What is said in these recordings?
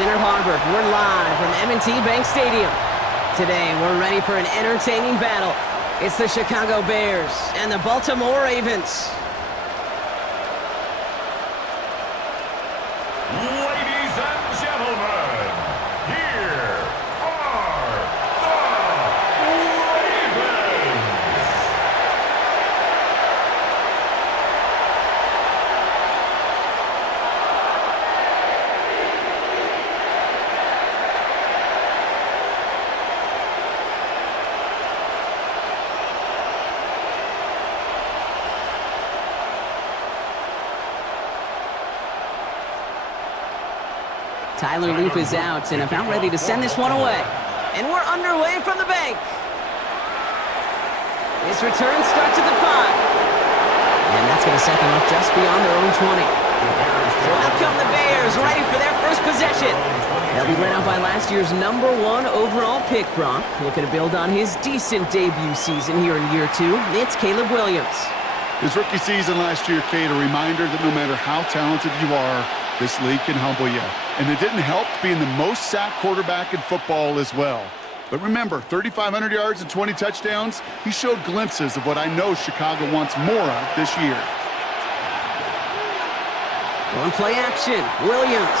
Inner Harbor. We're live from M&T Bank Stadium. Today, we're ready for an entertaining battle. It's the Chicago Bears and the Baltimore Ravens. Ladies and gentlemen, here are the Ravens. Tyler Loop is out and about ready to send this one away. And we're underway from the bank. This return starts at the 5. And that's going to set them up just beyond their own 20. So out come the Bears, ready for their first possession. They'll be led out by last year's #1 overall pick, Brock. Looking to build on his decent debut season here in year 2. It's Caleb Williams. His rookie season last year, Kate, a reminder that no matter how talented you are, this league can humble you. And it didn't help being the most sacked quarterback in football as well. But remember, 3,500 yards and 20 touchdowns, he showed glimpses of what I know Chicago wants more of this year. On play action, Williams.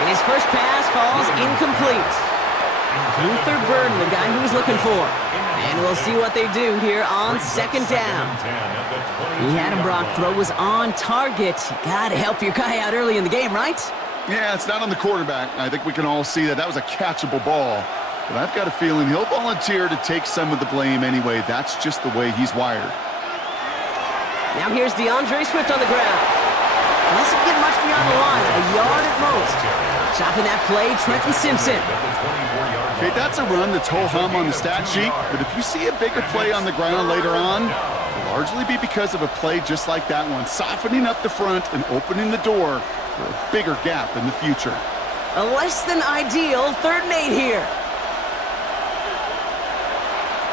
And his first pass falls incomplete. Luther Burden, the guy he was looking for. And we'll see what they do here on second down. He had him, Brock. Throw was on target. Gotta help your guy out early in the game, right? Yeah, it's not on the quarterback. I think we can all see that was a catchable ball. But I've got a feeling he'll volunteer to take some of the blame anyway. That's just the way he's wired. Now here's DeAndre Swift on the ground. Doesn't get much beyond the line, a yard at most. Chopping that play, Trenton Simpson. Okay, that's a run that's ho-hum on the stat sheet, but if you see a bigger play on the ground later on, it'll largely be because of a play just like that one, softening up the front and opening the door for a bigger gap in the future. A less than ideal 3rd and 8 here.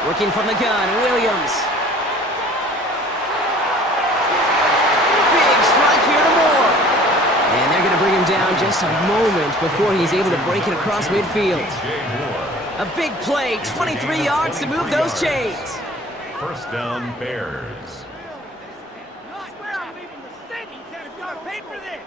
Working from the gun, Williams. Big strike here to Moore. And they're going to bring him down just a moment before he's able to break it across midfield. A big play, 23 yards to move those chains. First down, Bears. I swear I'm leaving the city. You gotta pay for this.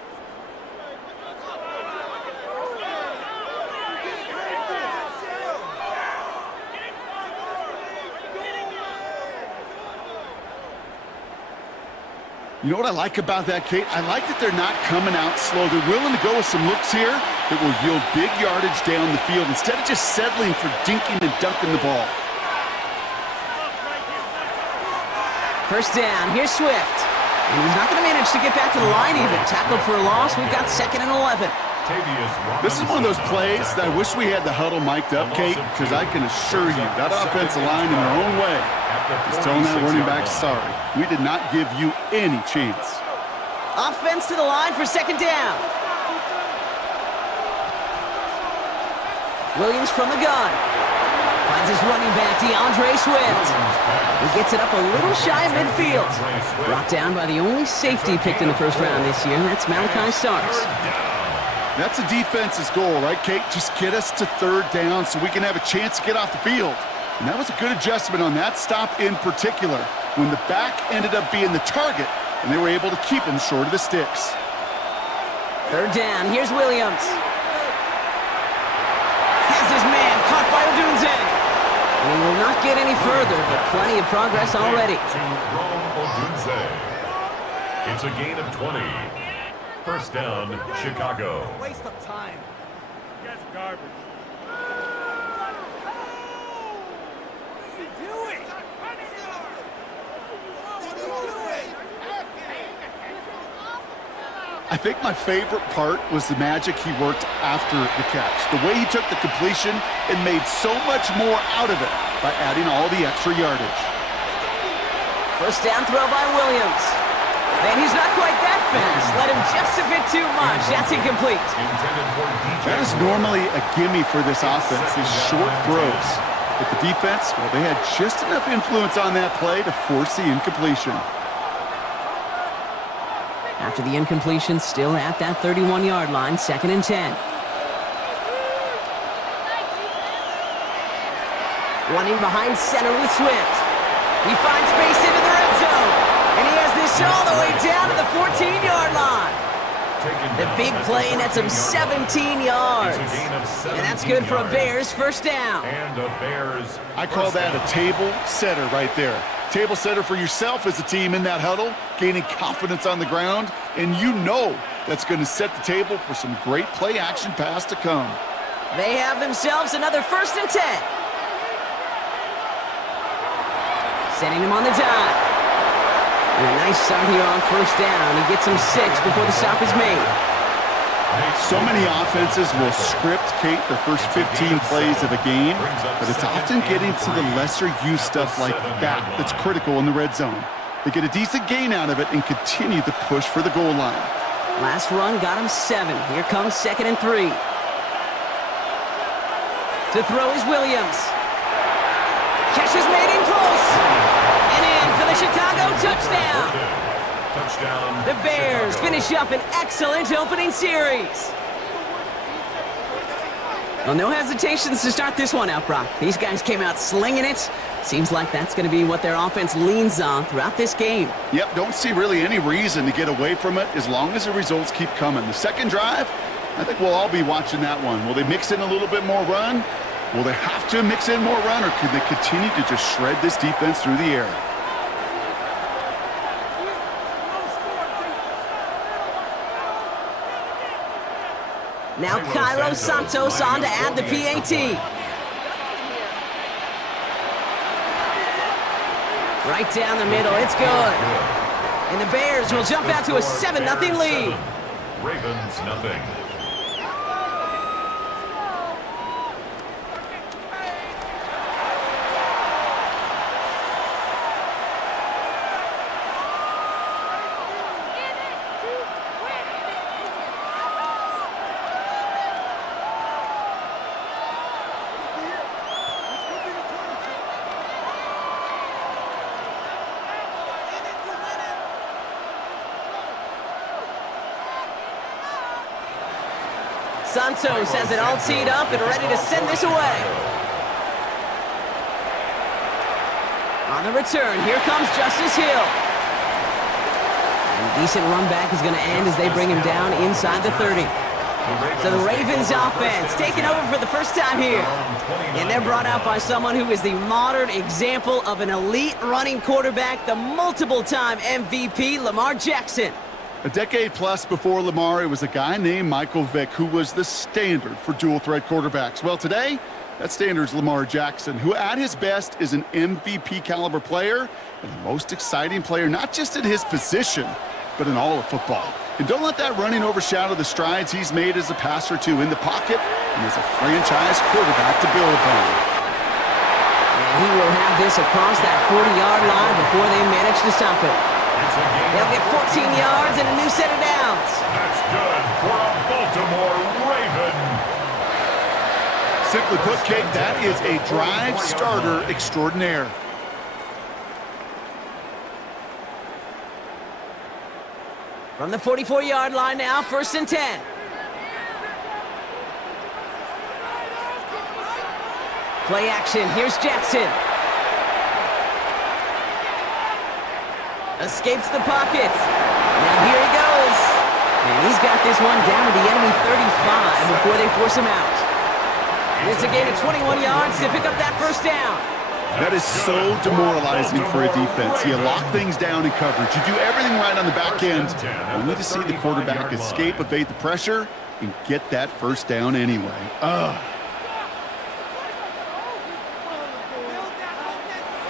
You know what I like about that, Kate? I like that they're not coming out slow. They're willing to go with some looks here that will yield big yardage down the field instead of just settling for dinking and dunking the ball. First down, here's Swift. And he's not going to manage to get back to the line even. Tackled for a loss, we've got 2nd and 11. This is one of those plays that I wish we had the huddle mic'd up, Kate, because I can assure you that offensive line in their own way is telling that running back, sorry, we did not give you any chance. Offense to the line for 2nd down. Williams from the gun. Finds his running back, DeAndre Swift. He gets it up a little shy of midfield. Brought down by the only safety picked in the first round this year, and that's Malachi Starks. That's a defense's goal, right, Kate? Just get us to 3rd down so we can have a chance to get off the field. And that was a good adjustment on that stop in particular, when the back ended up being the target, and they were able to keep him short of the sticks. 3rd down, here's Williams. Has his man caught by Odunze. And he will not get any further, but plenty of progress already. It's a gain of 20. First down, Chicago. Waste of time. You guys are garbage. What are you doing? I think my favorite part was the magic he worked after the catch. The way he took the completion and made so much more out of it by adding all the extra yardage. First down throw by Williams. And he's not quite that fast. Let him just a bit too much. That's incomplete. That is normally a gimme for this offense, these short throws. But the defense, well, they had just enough influence on that play to force the incompletion. After the incompletion, still at that 31-yard line, 2nd and 10. Running behind center with Swift. He finds space into the red zone. And he has this all the way down to the 14-yard line. The big play nets him 17 yards. And that's good for a Bears first down. I call that a table setter right there. Table setter for yourself as a team in that huddle, gaining confidence on the ground, and you know that's going to set the table for some great play action pass to come. They have themselves another 1st and 10. Setting him on the dive. And a nice start here on 1st down. He gets him 6 before the stop is made. So many offenses will script, Kate, the first 15 plays of a game, but it's often getting to the lesser-used stuff like that that's critical in the red zone. They get a decent gain out of it and continue to push for the goal line. Last run got him 7. Here comes 2nd and 3. To throw is Williams. Catch is made in close. And in for the Chicago touchdown. The Bears finish up an excellent opening series. Well, no hesitations to start this one out, Brock. These guys came out slinging it. Seems like that's going to be what their offense leans on throughout this game. Yep, don't see really any reason to get away from it as long as the results keep coming. The second drive, I think we'll all be watching that one. Will they mix in a little bit more run? Will they have to mix in more run, or can they continue to just shred this defense through the air? Now Cairo Santos on to add the PAT. Right down the middle, it's good. And the Bears will jump out to a 7-0 lead. Ravens nothing. Santos has it all teed up and ready to send this away. On the return, here comes Justice Hill. And a decent run back is going to end as they bring him down inside the 30. So the Ravens offense taking over for the first time here. And they're brought out by someone who is the modern example of an elite running quarterback, the multiple-time MVP, Lamar Jackson. A decade plus before Lamar, it was a guy named Michael Vick who was the standard for dual-threat quarterbacks. Well, today, that standard is Lamar Jackson, who at his best is an MVP-caliber player and the most exciting player, not just at his position, but in all of football. And don't let that running overshadow the strides he's made as a passer, too, in the pocket and as a franchise quarterback to build upon. And he will have this across that 40-yard line before they manage to stop it. They'll get 14 yards and a new set of downs. That's good for a Baltimore Raven. Simply put, Kate, that is a drive starter extraordinaire. From the 44-yard line now, 1st and 10. Play action, here's Jackson. Escapes the pocket. Now here he goes. And he's got this one down to the enemy 35 before they force him out. It's a gain of 21 yards to pick up that first down. That is so demoralizing for a defense. You lock things down in coverage. You do everything right on the back end, only to see the quarterback escape, evade the pressure, and get that first down anyway.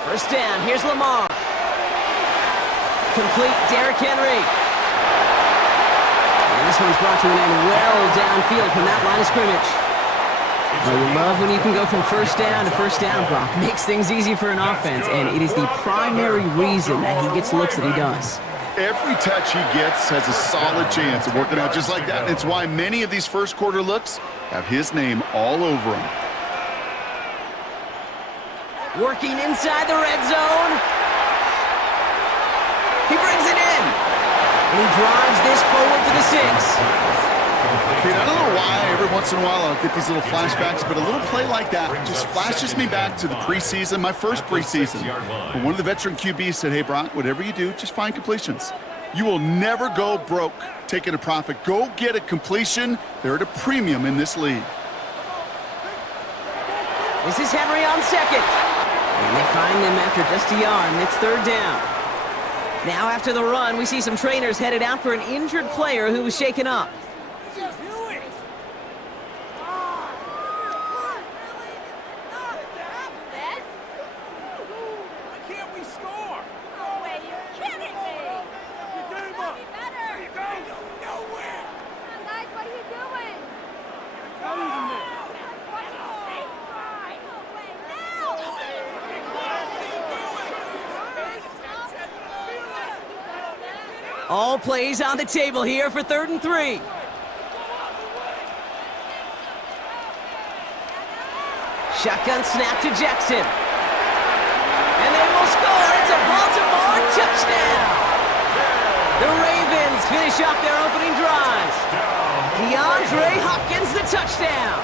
First down, here's Lamar. Complete, Derrick Henry. And this one's brought to an end well downfield from that line of scrimmage. Well, you love when you can go from first down to first down, Brock. Makes things easy for an offense, and it is the primary reason that he gets looks that he does. Every touch he gets has a solid chance of working out just like that. And it's why many of these first quarter looks have his name all over them. Working inside the red zone. He brings it in. And he drives this forward to the 6. Kate, I don't know why every once in a while I'll get these little flashbacks, but a little play like that just flashes me back to the preseason, my first preseason. When one of the veteran QBs said, hey, Brock, whatever you do, just find completions. You will never go broke taking a profit. Go get a completion. They're at a premium in this league. This is Henry on second. And they find them after just a yard, and it's third down. Now after the run, we see some trainers headed out for an injured player who was shaken up. All plays on the table here for 3rd and 3. Shotgun snap to Jackson. And they will score. It's a Baltimore touchdown. The Ravens finish off their opening drive. DeAndre Hopkins, the touchdown.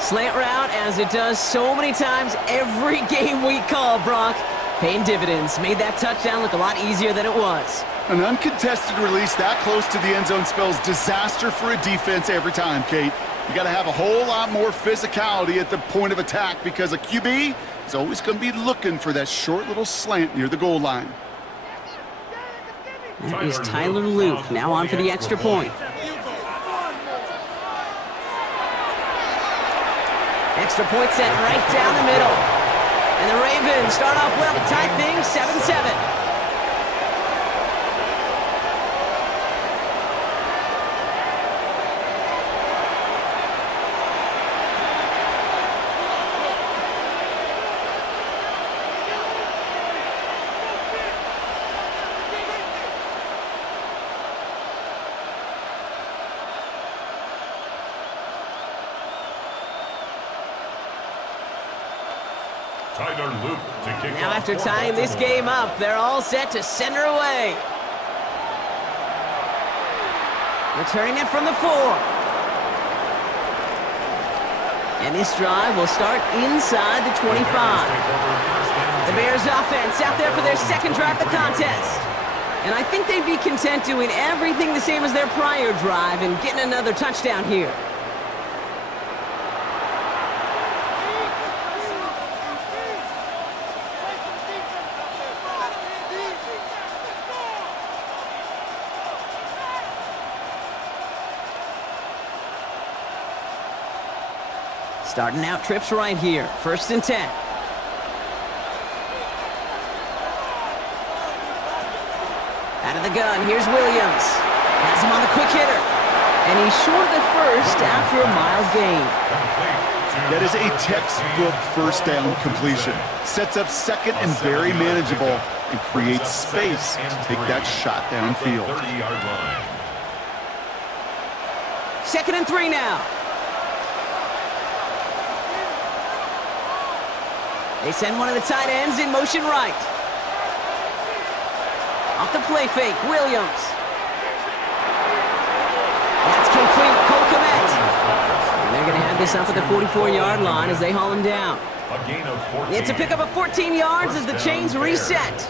Slant route, as it does so many times every game we call, Brock. Paying dividends, made that touchdown look a lot easier than it was. An uncontested release that close to the end zone spells disaster for a defense every time, Kate. You got to have a whole lot more physicality at the point of attack because a QB is always going to be looking for that short little slant near the goal line. That is Tyler Luke, now on for the extra point. Extra point set right down the middle. And the Ravens start off well to tie things 7-7. Now after tying this game up, they're all set to send her away. Returning it from the 4. And this drive will start inside the 25. The Bears offense out there for their second drive of the contest. And I think they'd be content doing everything the same as their prior drive and getting another touchdown here. Starting out trips right here. 1st and 10. Out of the gun, here's Williams. Has him on the quick hitter. And he's short of the first after a mild gain. That is a textbook first down completion. Sets up second and very manageable and creates space to take that shot downfield. 2nd and 3 now. They send one of the tight ends in motion right. Off the play fake, Williams. That's complete, Cole Kmet. And they're going to have this up at the 44-yard line as they haul him down. It's a pickup of 14 yards as the chains reset.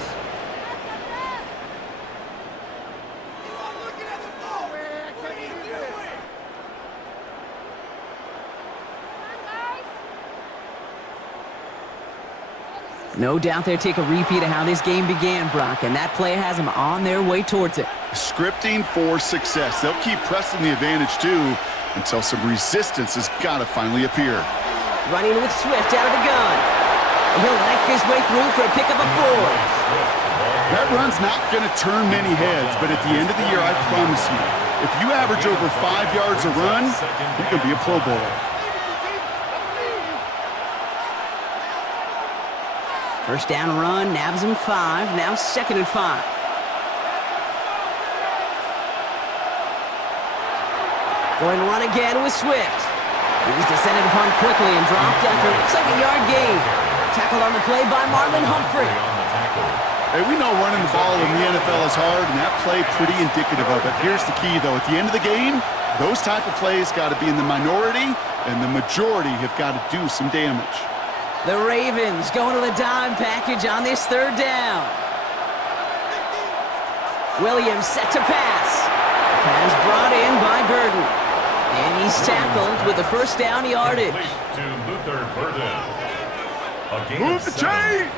No doubt they'll take a repeat of how this game began, Brock, and that play has them on their way towards it. Scripting for success. They'll keep pressing the advantage, too, until some resistance has got to finally appear. Running with Swift out of the gun. And he'll knife his way through for a pickup of 4. That run's not going to turn many heads, but at the end of the year, I promise you, if you average over 5 yards a run, you're going to be a Pro Bowler. First down run, nabs him 5, now 2nd and 5. Going to run again with Swift. He's descended upon quickly and dropped after looks like a yard gain. Tackled on the play by Marlon Humphrey. Hey, we know running the ball in the NFL is hard, and that play pretty indicative of it. Here's the key, though. At the end of the game, those type of plays got to be in the minority, and the majority have got to do some damage. The Ravens going to the dime package on this third down. Williams set to pass. Pass brought in by Burden. And he's tackled with the first down yardage. To Luther Burden. Move the chains!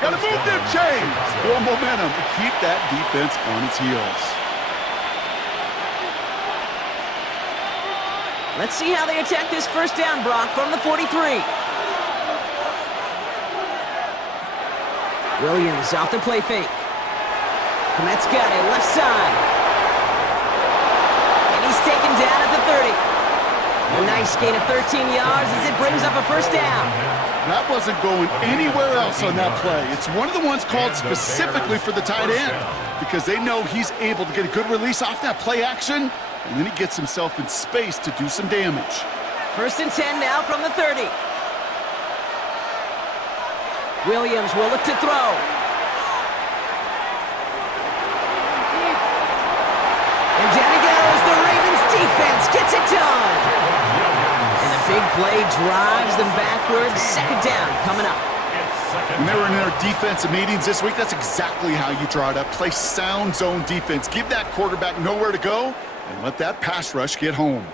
Got to move them chains! Build momentum to keep that defense on its heels. Let's see how they attack this first down, Brock, from the 43. Williams off the play fake. Komet's got it, left side. And he's taken down at the 30. A nice gain of 13 yards as it brings up a first down. That wasn't going anywhere else on that play. It's one of the ones called specifically for the tight end because they know he's able to get a good release off that play action, and then he gets himself in space to do some damage. First and 10 now from the 30. Williams will look to throw. And down he goes. The Ravens defense gets it done. And the big play drives them backwards. Second down coming up. When they were in their defensive meetings this week, that's exactly how you draw it up. Play sound zone defense. Give that quarterback nowhere to go and let that pass rush get home.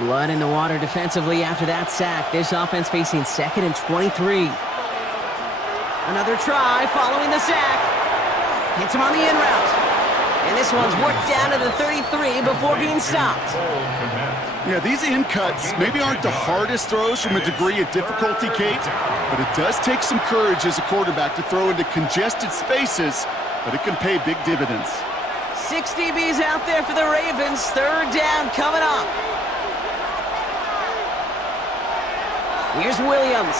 Blood in the water defensively after that sack. This offense facing 2nd and 23. Another try following the sack. Hits him on the in route. And this one's worked down to the 33 before being stopped. Yeah, these in cuts maybe aren't the hardest throws from a degree of difficulty, Kate, but it does take some courage as a quarterback to throw into congested spaces, but it can pay big dividends. 6 DBs out there for the Ravens. Third down coming up. Here's Williams.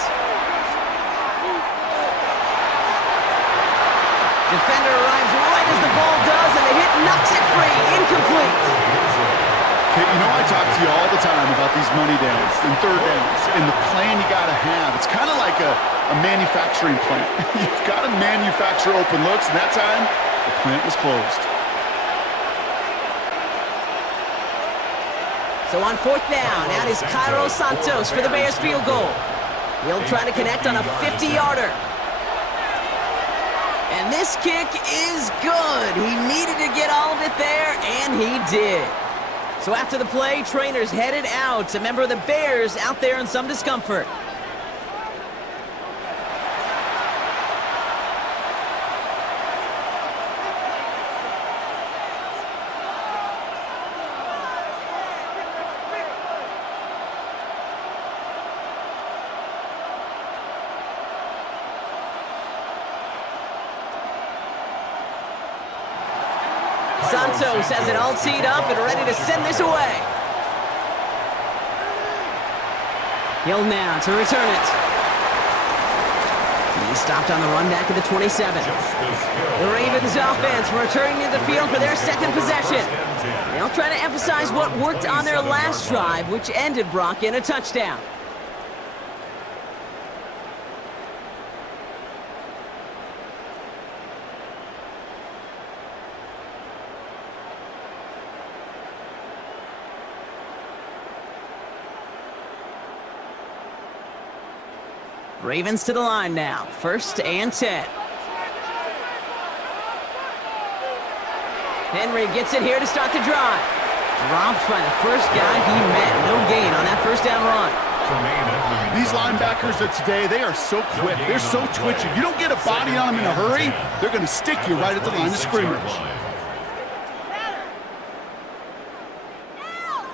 Defender arrives right as the ball does, and the hit knocks it free. Incomplete. Okay, you know I talk to you all the time about these money downs and third downs and the plan you got to have. It's kind of like a manufacturing plant. You've got to manufacture open looks, and that time, the plant was closed. So on fourth down, out is Cairo Santos for the Bears field goal. He'll try to connect on a 50-yarder. And this kick is good. He needed to get all of it there, and he did. So after the play, trainers headed out. A member of the Bears out there in some discomfort. Santos has it all teed up and ready to send this away. Hill now to return it. He stopped on the run back at the 27. The Ravens offense returning to the field for their second possession. They'll try to emphasize what worked on their last drive, which ended, Brock, in a touchdown. Ravens to the line now. 1st and 10. Henry gets it here to start the drive. Dropped by the first guy he met. No gain on that first down run. These linebackers of today, they are so quick. They're so twitchy. You don't get a body on them in a hurry, they're going to stick you right at the line of scrimmage.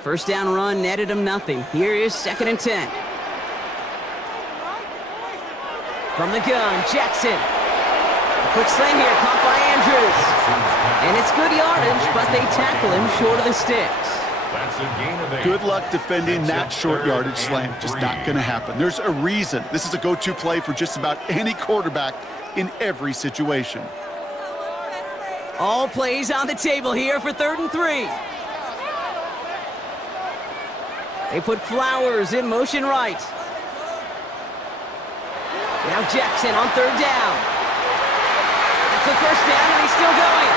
First down run netted him nothing. Here is 2nd and 10. From the gun, Jackson. A quick slant here, caught by Andrews. And it's good yardage, but they tackle him short of the sticks. That's a gain of 8. Good luck defending that short yardage slant. Just not going to happen. There's a reason. This is a go-to play for just about any quarterback in every situation. All plays on the table here for 3rd and 3. They put Flowers in motion right. Now Jackson on 3rd down. That's the 1st down, and he's still going.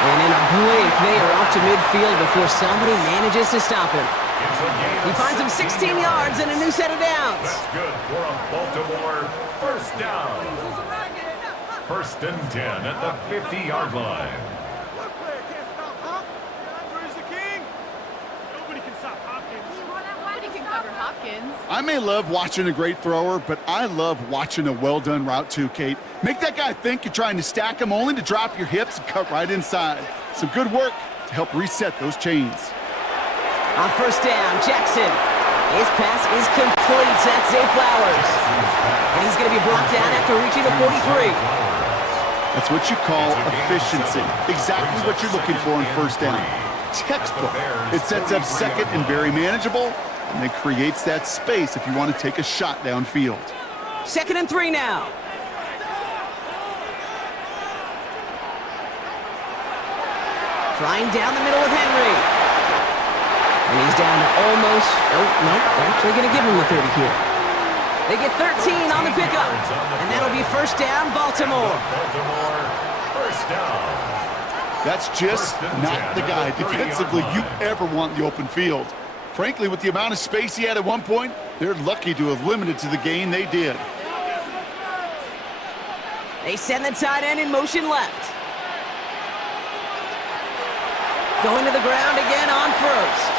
And in a blink, they are off to midfield before somebody manages to stop him. He finds him 16 yards and a new set of downs. That's good for a Baltimore 1st down. 1st and 10 at the 50-yard line. One player can't stop Hop. Andrew's the king. Nobody can stop Hopkins. Nobody can cover Hopkins. I may love watching a great thrower, but I love watching a well-done route too, Kate. Make that guy think you're trying to stack him only to drop your hips and cut right inside. Some good work to help reset those chains. On 1st down, Jackson. His pass is complete. That's Zay Flowers. And he's going to be brought down after reaching the 43. That's what you call efficiency. Exactly what you're looking for in 1st down. Textbook. It sets up 2nd and very manageable, and it creates that space if you want to take a shot downfield. 2nd and 3 now. Trying down the middle with Henry. And he's down to almost... Oh, no, they're actually going to give him the 30 here. They get 13 on the pickup. And that'll be 1st down, Baltimore. Baltimore 1st down. That's just not the guy defensively you ever want in the open field. Frankly, with the amount of space he had at one point, they're lucky to have limited to the gain they did. They send the tight end in motion left. Going to the ground again on 1st.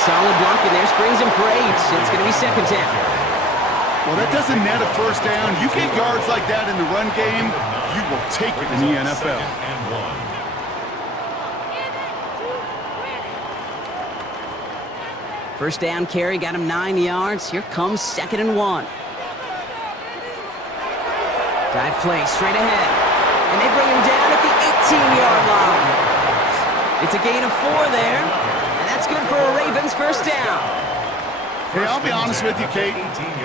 Solid block in there, springs him for 8. It's going to be 2nd down. Well, that doesn't net a 1st down. You get yards like that in the run game, you will take it in the NFL. 2nd and 1. 1st down carry, got him 9 yards. Here comes 2nd and 1. Dive play straight ahead. And they bring him down at the 18-yard line. It's a gain of 4 there. And that's good for a Ravens 1st down. Hey, I'll be honest with you, Kate.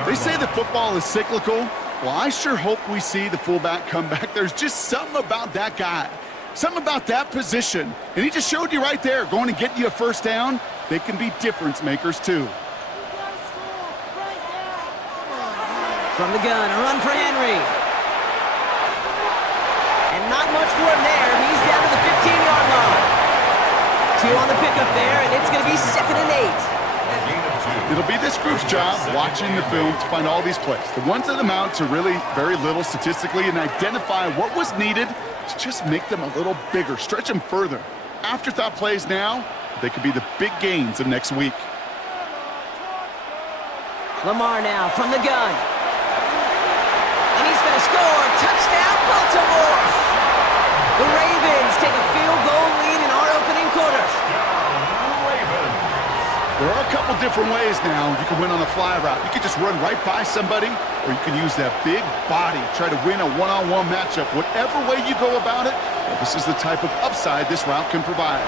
They say the football is cyclical. Well, I sure hope we see the fullback come back. There's just something about that guy. Something about that position. And he just showed you right there, going to get you a 1st down. They can be difference makers, too. From the gun, a run for Henry. And not much for him there. He's down to the 15-yard line. 2 on the pickup there, and it's going to be 2nd and 8. It'll be this group's job watching the film to find all these plays. The ones that amount to really very little statistically and identify what was needed to just make them a little bigger, stretch them further. Afterthought plays now, they could be the big gains of next week. Lamar now from the gun. And he's going to score. Touchdown, Baltimore. The Ravens take a field goal lead in our opening quarter. There are a couple different ways now. You can win on a fly route. You can just run right by somebody, or you can use that big body, try to win a one-on-one matchup. Whatever way you go about it, well, this is the type of upside this route can provide.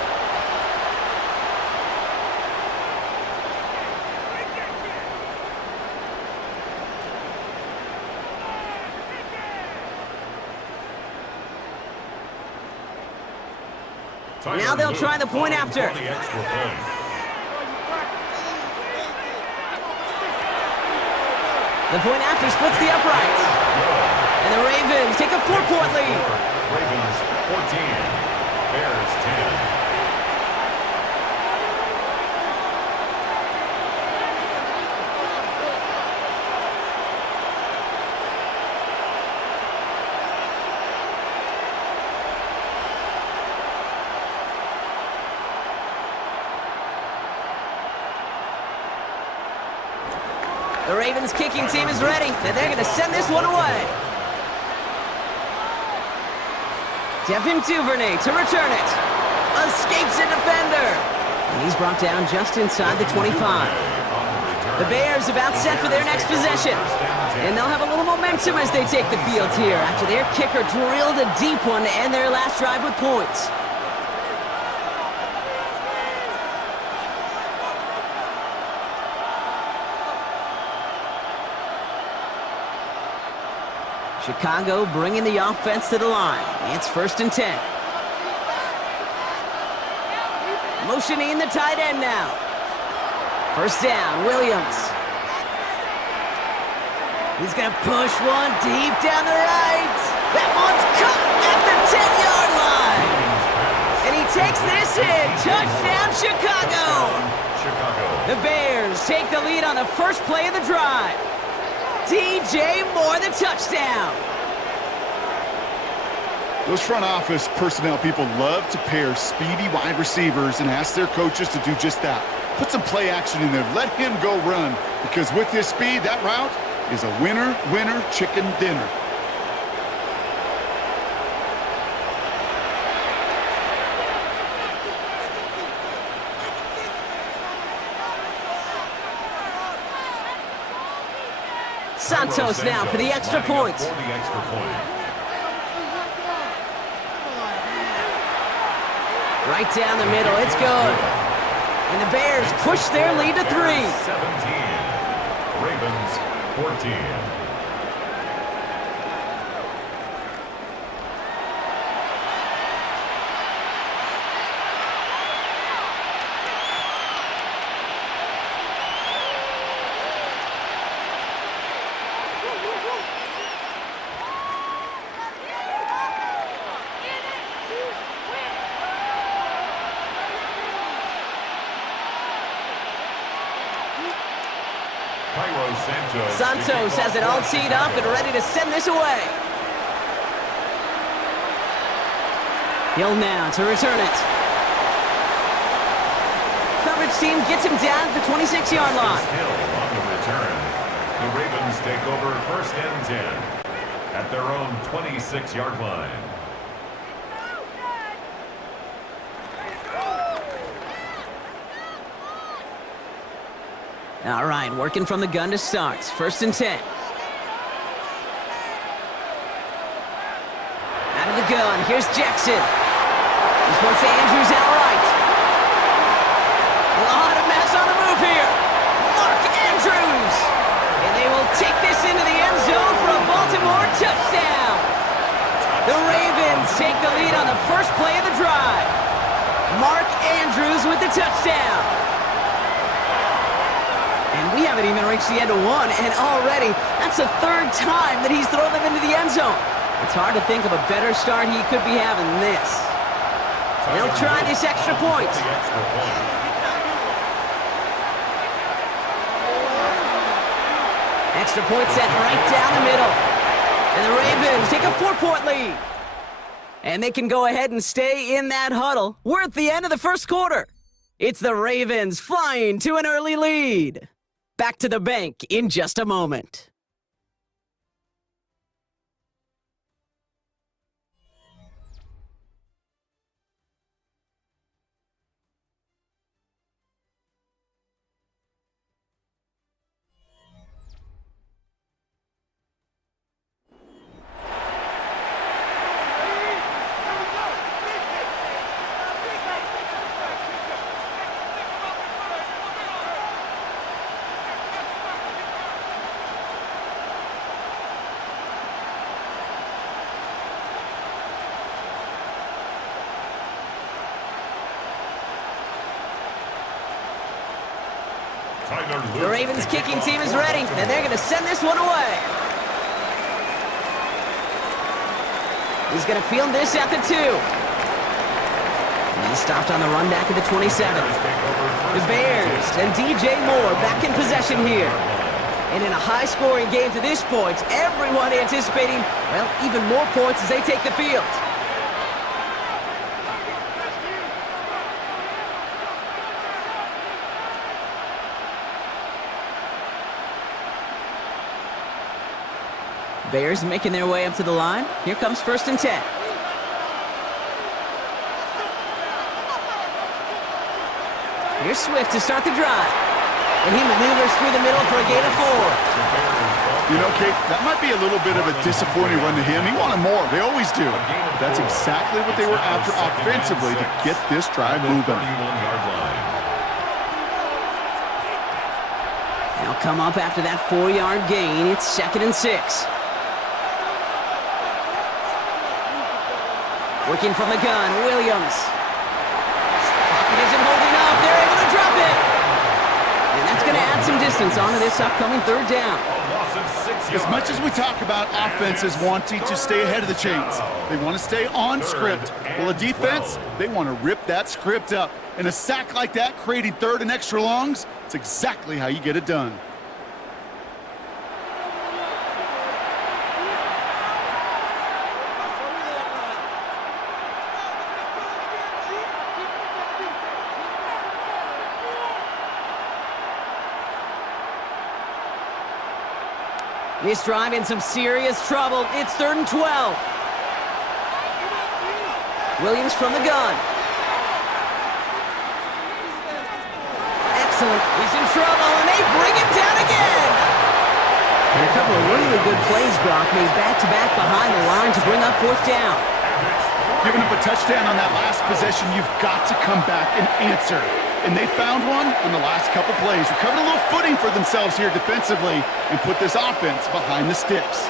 Now they'll try the point after. The point after splits the uprights. And the Ravens take a 4-point lead. Ravens 14, Bears 10. The Ravens kicking team is ready, and they're going to send this one away. Devin Duvernay to return it. Escapes a defender. And he's brought down just inside the 25. The Bears about set for their next possession. And they'll have a little momentum as they take the field here after their kicker drilled a deep one to end their last drive with points. Chicago bringing the offense to the line. It's 1st and 10. Motioning the tight end now. 1st down, Williams. He's going to push one deep down the right. That one's caught at the 10-yard line. And he takes this in. Touchdown, Chicago. The Bears take the lead on the first play of the drive. DJ Moore, the touchdown. Those front office personnel people love to pair speedy wide receivers and ask their coaches to do just that. Put some play action in there. Let him go run, because with his speed, that route is a winner, winner, chicken dinner. Santos now for the extra point. Right down the middle, it's good. And the Bears push their lead to 3. 17. Ravens 14. Santos has it all teed up and ready to send this away. Hill now to return it. Coverage team gets him down at the 26-yard line. Hill on the return. The Ravens take over 1st and 10 at their own 26-yard line. All right, working from the gun to start. 1st and 10. Out of the gun, here's Jackson. This one's to Andrews outright. A lot of mess on the move here. Mark Andrews. And they will take this into the end zone for a Baltimore touchdown. The Ravens take the lead on the first play of the drive. Mark Andrews with the touchdown. And we haven't even reached the end of one, and already that's the 3rd time that he's thrown them into the end zone. It's hard to think of a better start he could be having than this. They'll try this extra point. Extra point set right down the middle. And the Ravens take a 4-point lead. And they can go ahead and stay in that huddle. We're at the end of the first quarter. It's the Ravens flying to an early lead. Back to the bank in just a moment. The Ravens kicking team is ready, and they're going to send this one away. He's going to field this at the 2. And he stopped on the run back at the 27. The Bears and DJ Moore back in possession here. And in a high-scoring game to this point, everyone anticipating, well, even more points as they take the field. Bears making their way up to the line. Here comes 1st and 10. Here's Swift to start the drive. And he maneuvers through the middle for a gain of 4. You know, Kate, that might be a little bit of a disappointing run to him. He wanted more. They always do. But that's exactly what they were after offensively to get this drive moving. They'll come up after that 4-yard gain. It's 2nd and 6. Working from the gun, Williams. Pocket isn't holding up. They're able to drop it. And that's going to add some distance onto this upcoming third down. As much as we talk about offenses wanting to stay ahead of the chains, they want to stay on script. Well, a defense, they want to rip that script up. And a sack like that, creating third and extra longs, it's exactly how you get it done. This drive in some serious trouble. It's 3rd and 12. Williams from the gun. Excellent. He's in trouble, and they bring him down again. And a couple of really good plays, Brock, made back-to-back behind the line to bring up 4th down. Giving up a touchdown on that last possession, you've got to come back and answer. And they found one on the last couple plays. Recovered a little footing for themselves here defensively and put this offense behind the sticks.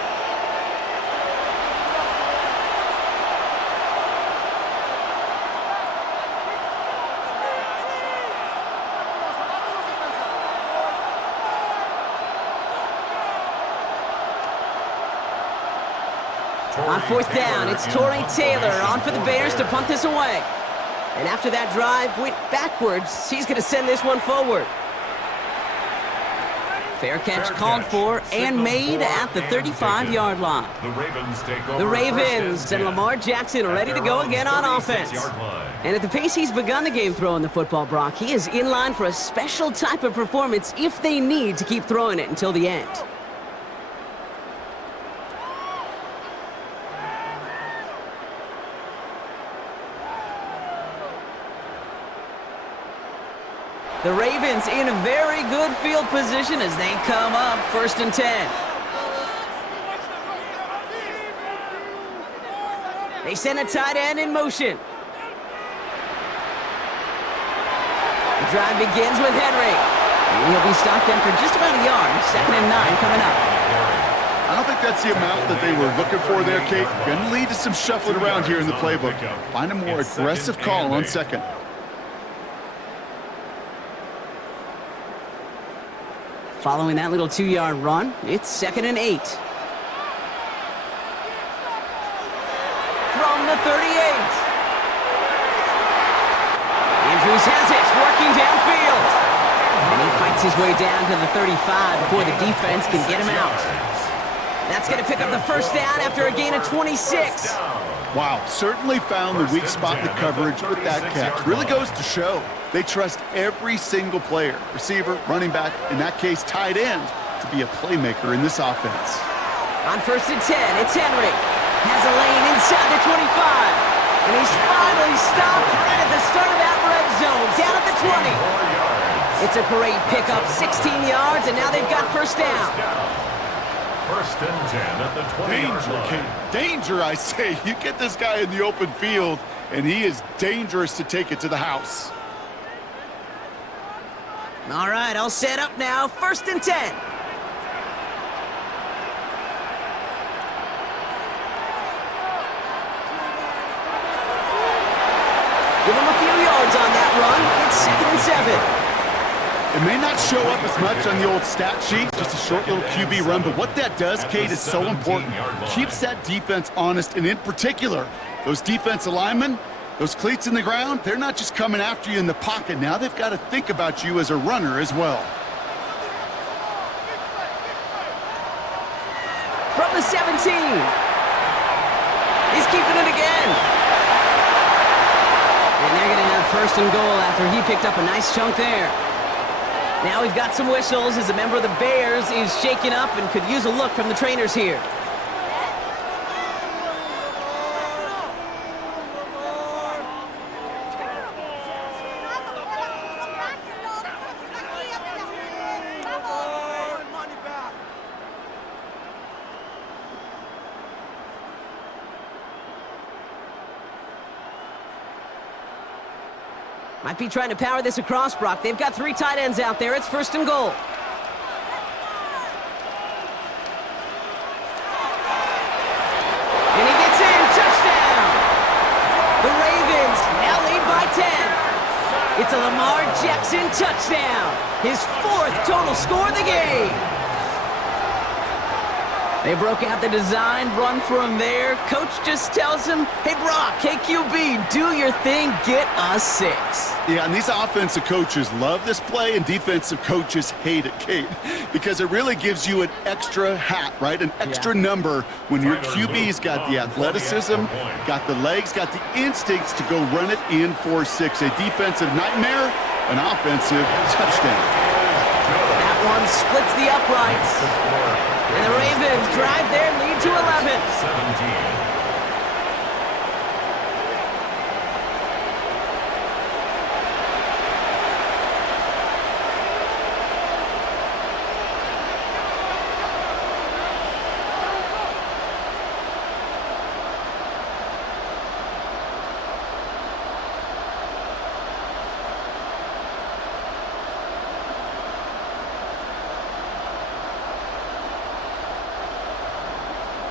On 4th down, it's Torrey Taylor on for the Bears to punt this away. And after that drive went backwards, he's going to send this one forward. Fair catch called for and made at the 35-yard line. The Ravens and Lamar Jackson are ready to go again on offense. And at the pace he's begun the game throwing the football, Brock, he is in line for a special type of performance if they need to keep throwing it until the end. The Ravens in a very good field position as they come up 1st and 10. They send a tight end in motion. The drive begins with Henry. And he'll be stopped after just about a yard. 2nd and 9 coming up. I don't think that's the amount that they were looking for there, Kate. Going to lead to some shuffling around here in the playbook. Find a more aggressive call on 2nd. Following that little 2-yard run, it's 2nd and 8. From the 38. Andrews has it, working downfield. And he fights his way down to the 35 before the defense can get him out. That's going to pick up the 1st down after a gain of 26. Wow, certainly found the weak spot in the coverage with that catch. Really goes to show they trust every single player, receiver, running back, in that case, tight end, to be a playmaker in this offense. On 1st and 10, it's Henry. Has a lane inside the 25. And he's finally stopped right at the start of that red zone, down at the 20. It's a great pickup, 16 yards, and now they've got 1st down. 1st and 10 at the 20-yard line. Danger, I say. You get this guy in the open field, and he is dangerous to take it to the house. All right, all set up now. 1st and 10. Give him a few yards on that run. It's 2nd and 7. It may not show up as much on the old stat sheet, just a short little QB run, but what that does, Kate, is so important. Keeps that defense honest, and in particular, those defensive linemen, those cleats in the ground, they're not just coming after you in the pocket. Now they've got to think about you as a runner as well. From the 17. He's keeping it again. And they're going to have 1st and goal after he picked up a nice chunk there. Now we've got some whistles as a member of the Bears is shaken up and could use a look from the trainers here. Might be trying to power this across, Brock. They've got 3 tight ends out there. It's 1st and goal. And he gets in. Touchdown! It's a Lamar Jackson touchdown. His 4th total score of the game. They broke out the design run for him there. Coach just tells him, hey, Brock, hey, QB, do your thing, get us 6. Yeah, and these offensive coaches love this play, and defensive coaches hate it, Kate, because it really gives you an extra hat, right? An extra number when your QB's got the athleticism, got the legs, got the instincts to go run it in for 6. A defensive nightmare, an offensive touchdown. That one splits the uprights. And the Ravens drive their lead to 11. 17.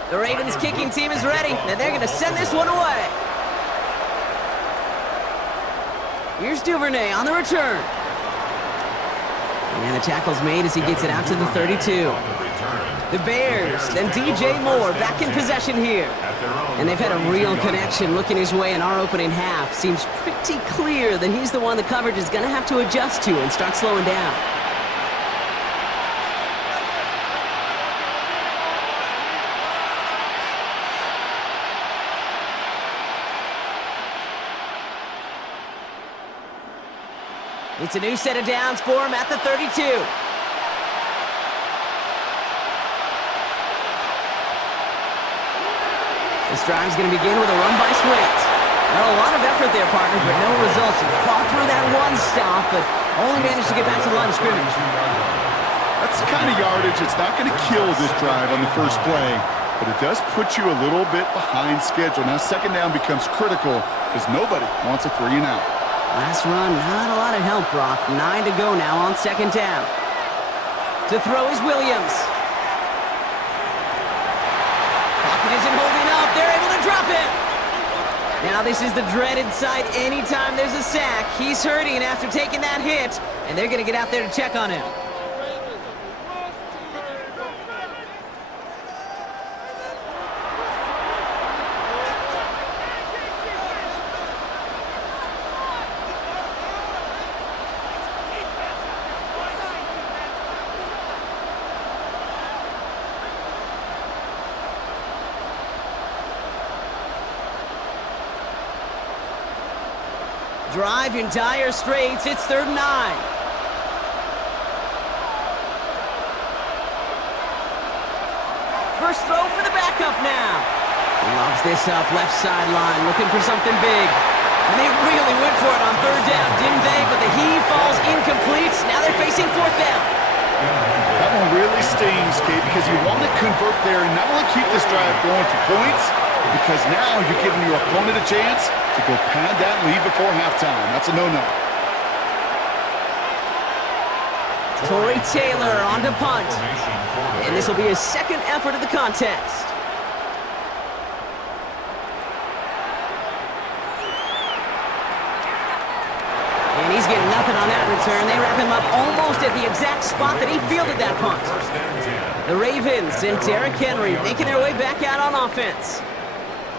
The Ravens kicking team is ready, and they're going to send this one away. Here's Duvernay on the return. And the tackle's made as he gets it out to the 32. The Bears and DJ Moore back in possession here. And they've had a real connection looking his way in our opening half. Seems pretty clear that he's the one the coverage is going to have to adjust to and start slowing down. It's a new set of downs for him at the 32. This drive's going to begin with a run by Swift. Well, a lot of effort there, partner, but no results. He fought through that one stop, but only managed to get back to the line of scrimmage. That's the kind of yardage it's not going to kill this drive on the first play, but it does put you a little bit behind schedule. Now, second down becomes critical because nobody wants a 3 and out. Last run, not a lot of help, Brock. 9 to go now on second down. To throw is Williams. Pocket isn't holding up. They're able to drop it. Now this is the dreaded sight anytime there's a sack. He's hurting after taking that hit, and they're going to get out there to check on him. Drive in dire straits. It's 3rd and 9. First throw for the backup now. He lobs this up left sideline, looking for something big. And they really went for it on 3rd down, didn't they? But the heave falls incomplete. Now they're facing 4th down. That one really stings, Kate, because you want to convert there and not only keep this drive going for points, because now you're giving your opponent a chance to go pad that lead before halftime. That's a no-no. Torrey Taylor on to punt. And this will be his 2nd effort of the contest. And he's getting nothing on that return. They wrap him up almost at the exact spot that he fielded that punt. The Ravens and Derrick Henry making their way back out on offense.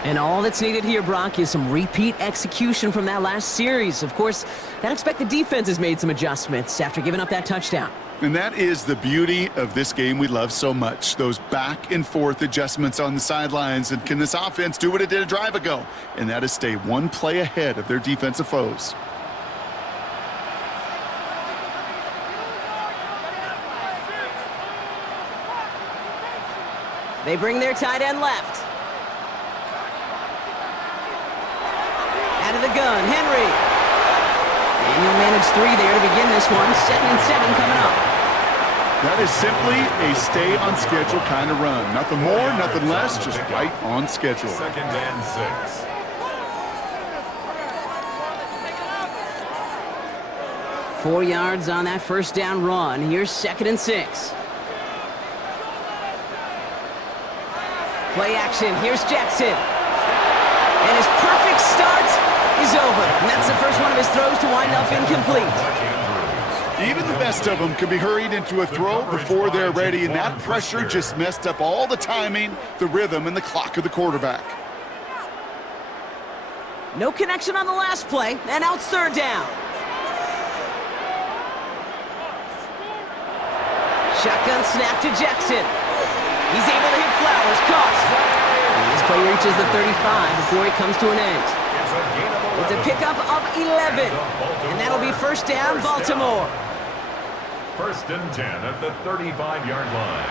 And all that's needed here, Brock, is some repeat execution from that last series. Of course, I expect the defense has made some adjustments after giving up that touchdown. And that is the beauty of this game we love so much, those back-and-forth adjustments on the sidelines. And can this offense do what it did a drive ago? And that is stay one play ahead of their defensive foes. They bring their tight end left. Out of the gun, Henry. And he'll manage 3 there to begin this one. 2nd and 7 coming up. That is simply a stay-on-schedule kind of run. Nothing more, nothing less, just right on schedule. 2nd and 6. Four yards on that first down run. Here's 2nd and 6. Play action. Here's Jackson. And his perfect start is over. And that's the first one of his throws to wind end up incomplete. Even the best of them can be hurried into a throw before they're ready, and that pressure just messed up all the timing, the rhythm, and the clock of the quarterback. No connection on the last play, and now it's third down. Shotgun snap to Jackson. He's able to hit Flowers, caught. And this play reaches the 35 before it comes to an end. It's a pickup of 11, and that'll be first down, Baltimore. First and 10 at the 35-yard line.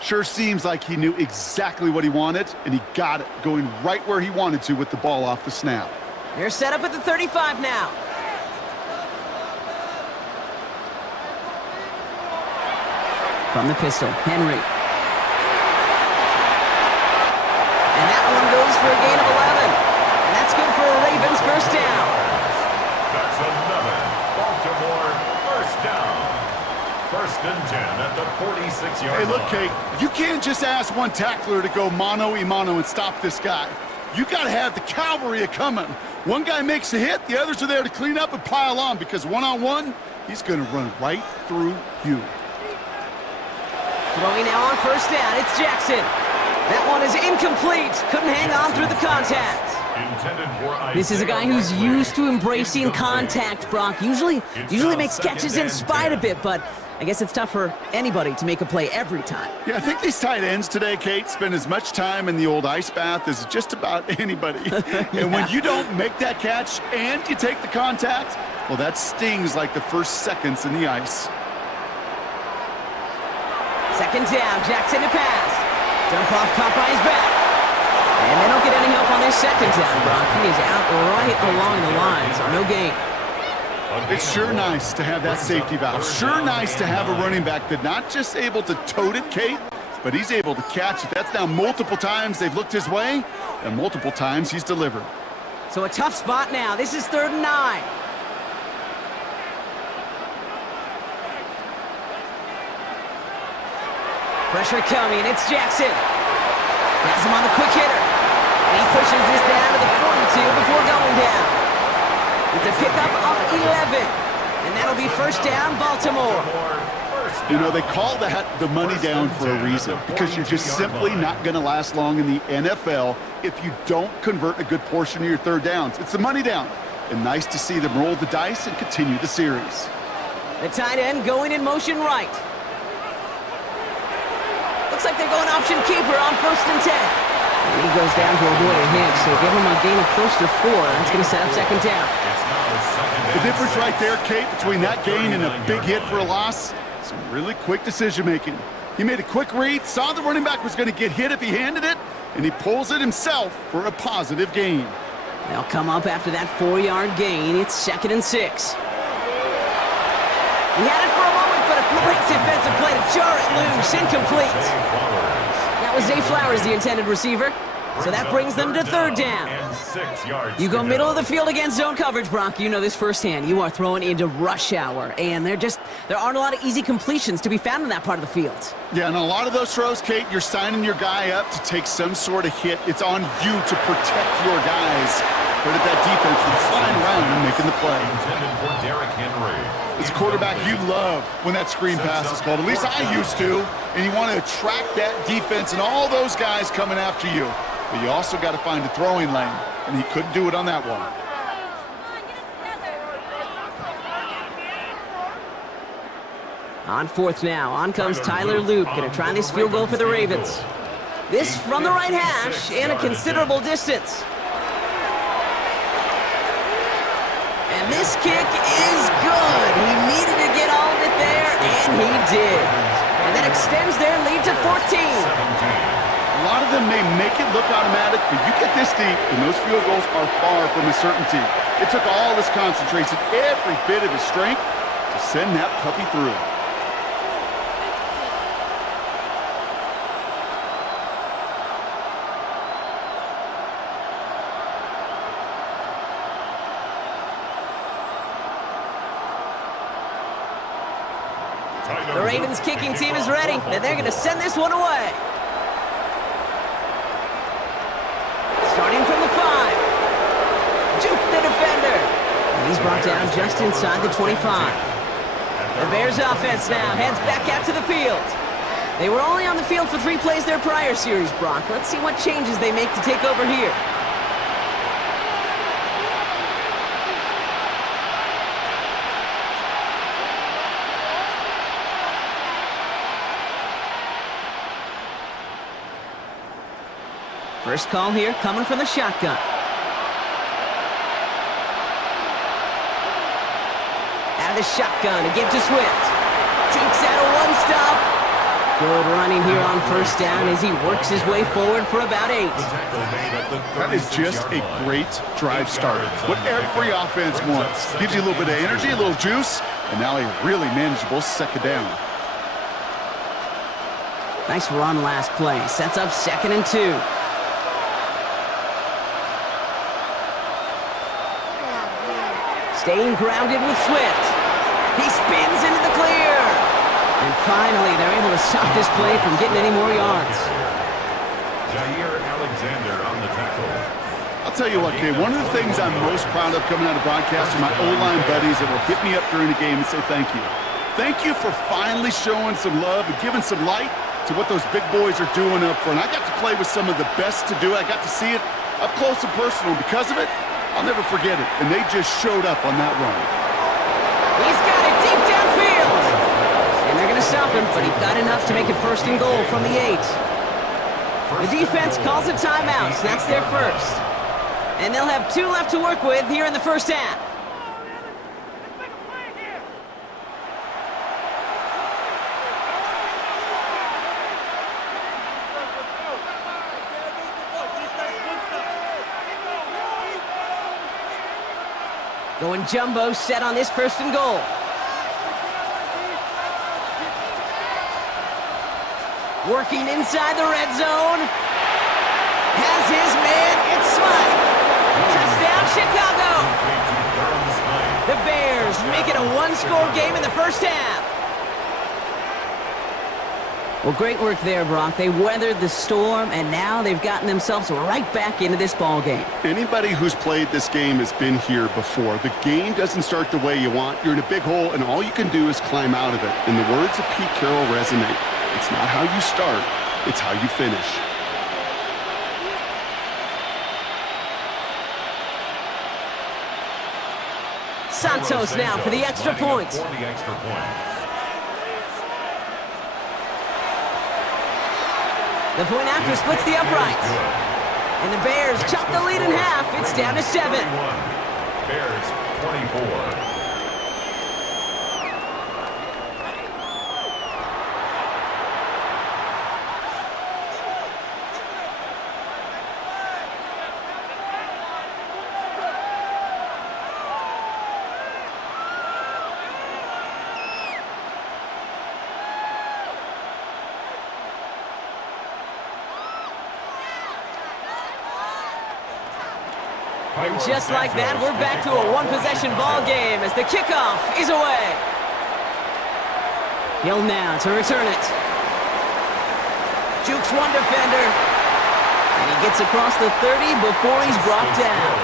Sure seems like he knew exactly what he wanted, and he got it, going right where he wanted to with the ball off the snap. They're set up at the 35 now. From the pistol, Henry. And that one goes for a gain of 11. And that's good for a Ravens first down. That's another Baltimore first down. First and 10 at the 46-yard line. Hey, look, Kate, you can't just ask one tackler to go mano-a-mano and stop this guy. You got to have the cavalry coming. One guy makes a hit, the others are there to clean up and pile on, because one-on-one, he's going to run right through you. Throwing now on first down, it's Jackson. That one is incomplete. Couldn't hang on through the contact. This is a guy who's used to embracing contact, Brock. Usually makes catches in spite of it, but I guess it's tough for anybody to make a play every time. Yeah, I think these tight ends today, Kate, spend as much time in the old ice bath as just about anybody. And when you don't make that catch and you take the contact, well, that stings like the first seconds in the ice. Second down, Jackson to pass. Dump off, caught by his back. And they don't get any help on this second down, Brock. He is out right along the line, so no gain. It's sure nice to have that safety valve. Sure nice to have a running back that not just able to tote it, Kate, but he's able to catch it. That's now multiple times they've looked his way, and multiple times he's delivered. So a tough spot now. This is 3rd and 9. Pressure coming. It's Jackson. Has him on the quick hitter. And he pushes this down to the 42 before going down. It's a pickup of 11. And that'll be first down, Baltimore. You know, they call that the money down for a reason, because you're just simply not going to last long in the NFL if you don't convert a good portion of your third downs. It's the money down. And nice to see them roll the dice and continue the series. The tight end going in motion right. Looks like they're going option keeper on 1st and 10. And he goes down to avoid a hit, so give him a gain of close to 4. That's going to set up second down. The difference right there, Kate, between that gain and a big hit for a loss, some really quick decision-making. He made a quick read, saw the running back was going to get hit if he handed it, and he pulls it himself for a positive gain. They'll come up after that 4-yard gain. It's 2nd and 6. He had it for a moment, but a great defensive play to jar it loose. Incomplete. That was Zay Flowers, the intended receiver. So that brings them to 3rd down. You go middle of the field against zone coverage, Brock. You know this firsthand. You are throwing into rush hour, and there aren't a lot of easy completions to be found in that part of the field. Yeah, and a lot of those throws, Kate, you're signing your guy up to take some sort of hit. It's on you to protect your guys. Credit that defense for flying around and making the play. As a quarterback, you love when that screen pass is called. At least I used to. And you want to attract that defense and all those guys coming after you. But you also got to find a throwing lane, and he couldn't do it on that one. On 4th now, on comes Tyler Loop, going to try this field goal for the Ravens. This from the right hash and a considerable distance. And this kick is good. He needed to get all of it there, and he did. And that extends their lead to 14. A lot of them may make it look automatic, but you get this deep, and those field goals are far from a certainty. It took all his concentration, every bit of his strength, to send that puppy through. The Ravens kicking team is ready, and they're going to send this one away. He's brought down just inside the 25. The Bears offense now heads back out to the field. They were only on the field for 3 plays their prior series, Brock. Let's see what changes they make to take over here. First call here coming from the shotgun. Out of the shotgun to give to Swift. Takes out a one-stop. Good running here on first down as he works his way forward for about 8. That is just a great drive start. What every offense wants. Gives you a little bit of energy, a little juice, and now a really manageable second down. Nice run last play. Sets up 2nd and 2. Staying grounded with Swift. He spins into the clear. And finally, they're able to stop this play from getting any more yards. Jair Alexander on the tackle. I'll tell you what, Kay, one of the things I'm most proud of coming out of broadcast are my O-line buddies that will hit me up during the game and say thank you. Thank you for finally showing some love and giving some light to what those big boys are doing up front. I got to play with some of the best to do it. I got to see it up close and personal. Because of it, I'll never forget it. And they just showed up on that run. He's got it deep downfield. And they're going to stop him, but he got enough to make it 1st and goal from the 8. The defense calls a timeout, so that's their first. And they'll have 2 left to work with here in the first half. Going jumbo set on this 1st and goal. Working inside the red zone. Has his man, it's Smythe. Touchdown, Chicago. The Bears make it a 1-score game in the first half. Well, great work there, Brock. They weathered the storm, and now they've gotten themselves right back into this ball game. Anybody who's played this game has been here before. The game doesn't start the way you want. You're in a big hole, and all you can do is climb out of it. And the words of Pete Carroll resonate. It's not how you start, it's how you finish. Santos now for the extra point. The point after splits the upright. And the Bears chop the lead in half. It's down to 7. Bears 24. And just like that, we're back to a 1-possession ball game as the kickoff is away. Hill now to return it. Jukes one defender. And he gets across the 30 before he's brought down.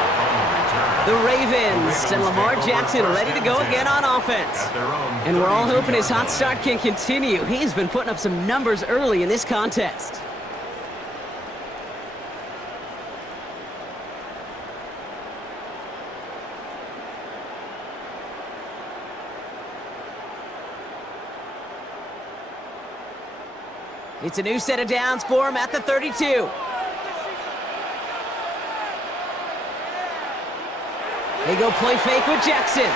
The Ravens and Lamar Jackson ready to go again on offense. And we're all hoping his hot start can continue. He's been putting up some numbers early in this contest. It's a new set of downs for him at the 32. They go play fake with Jackson.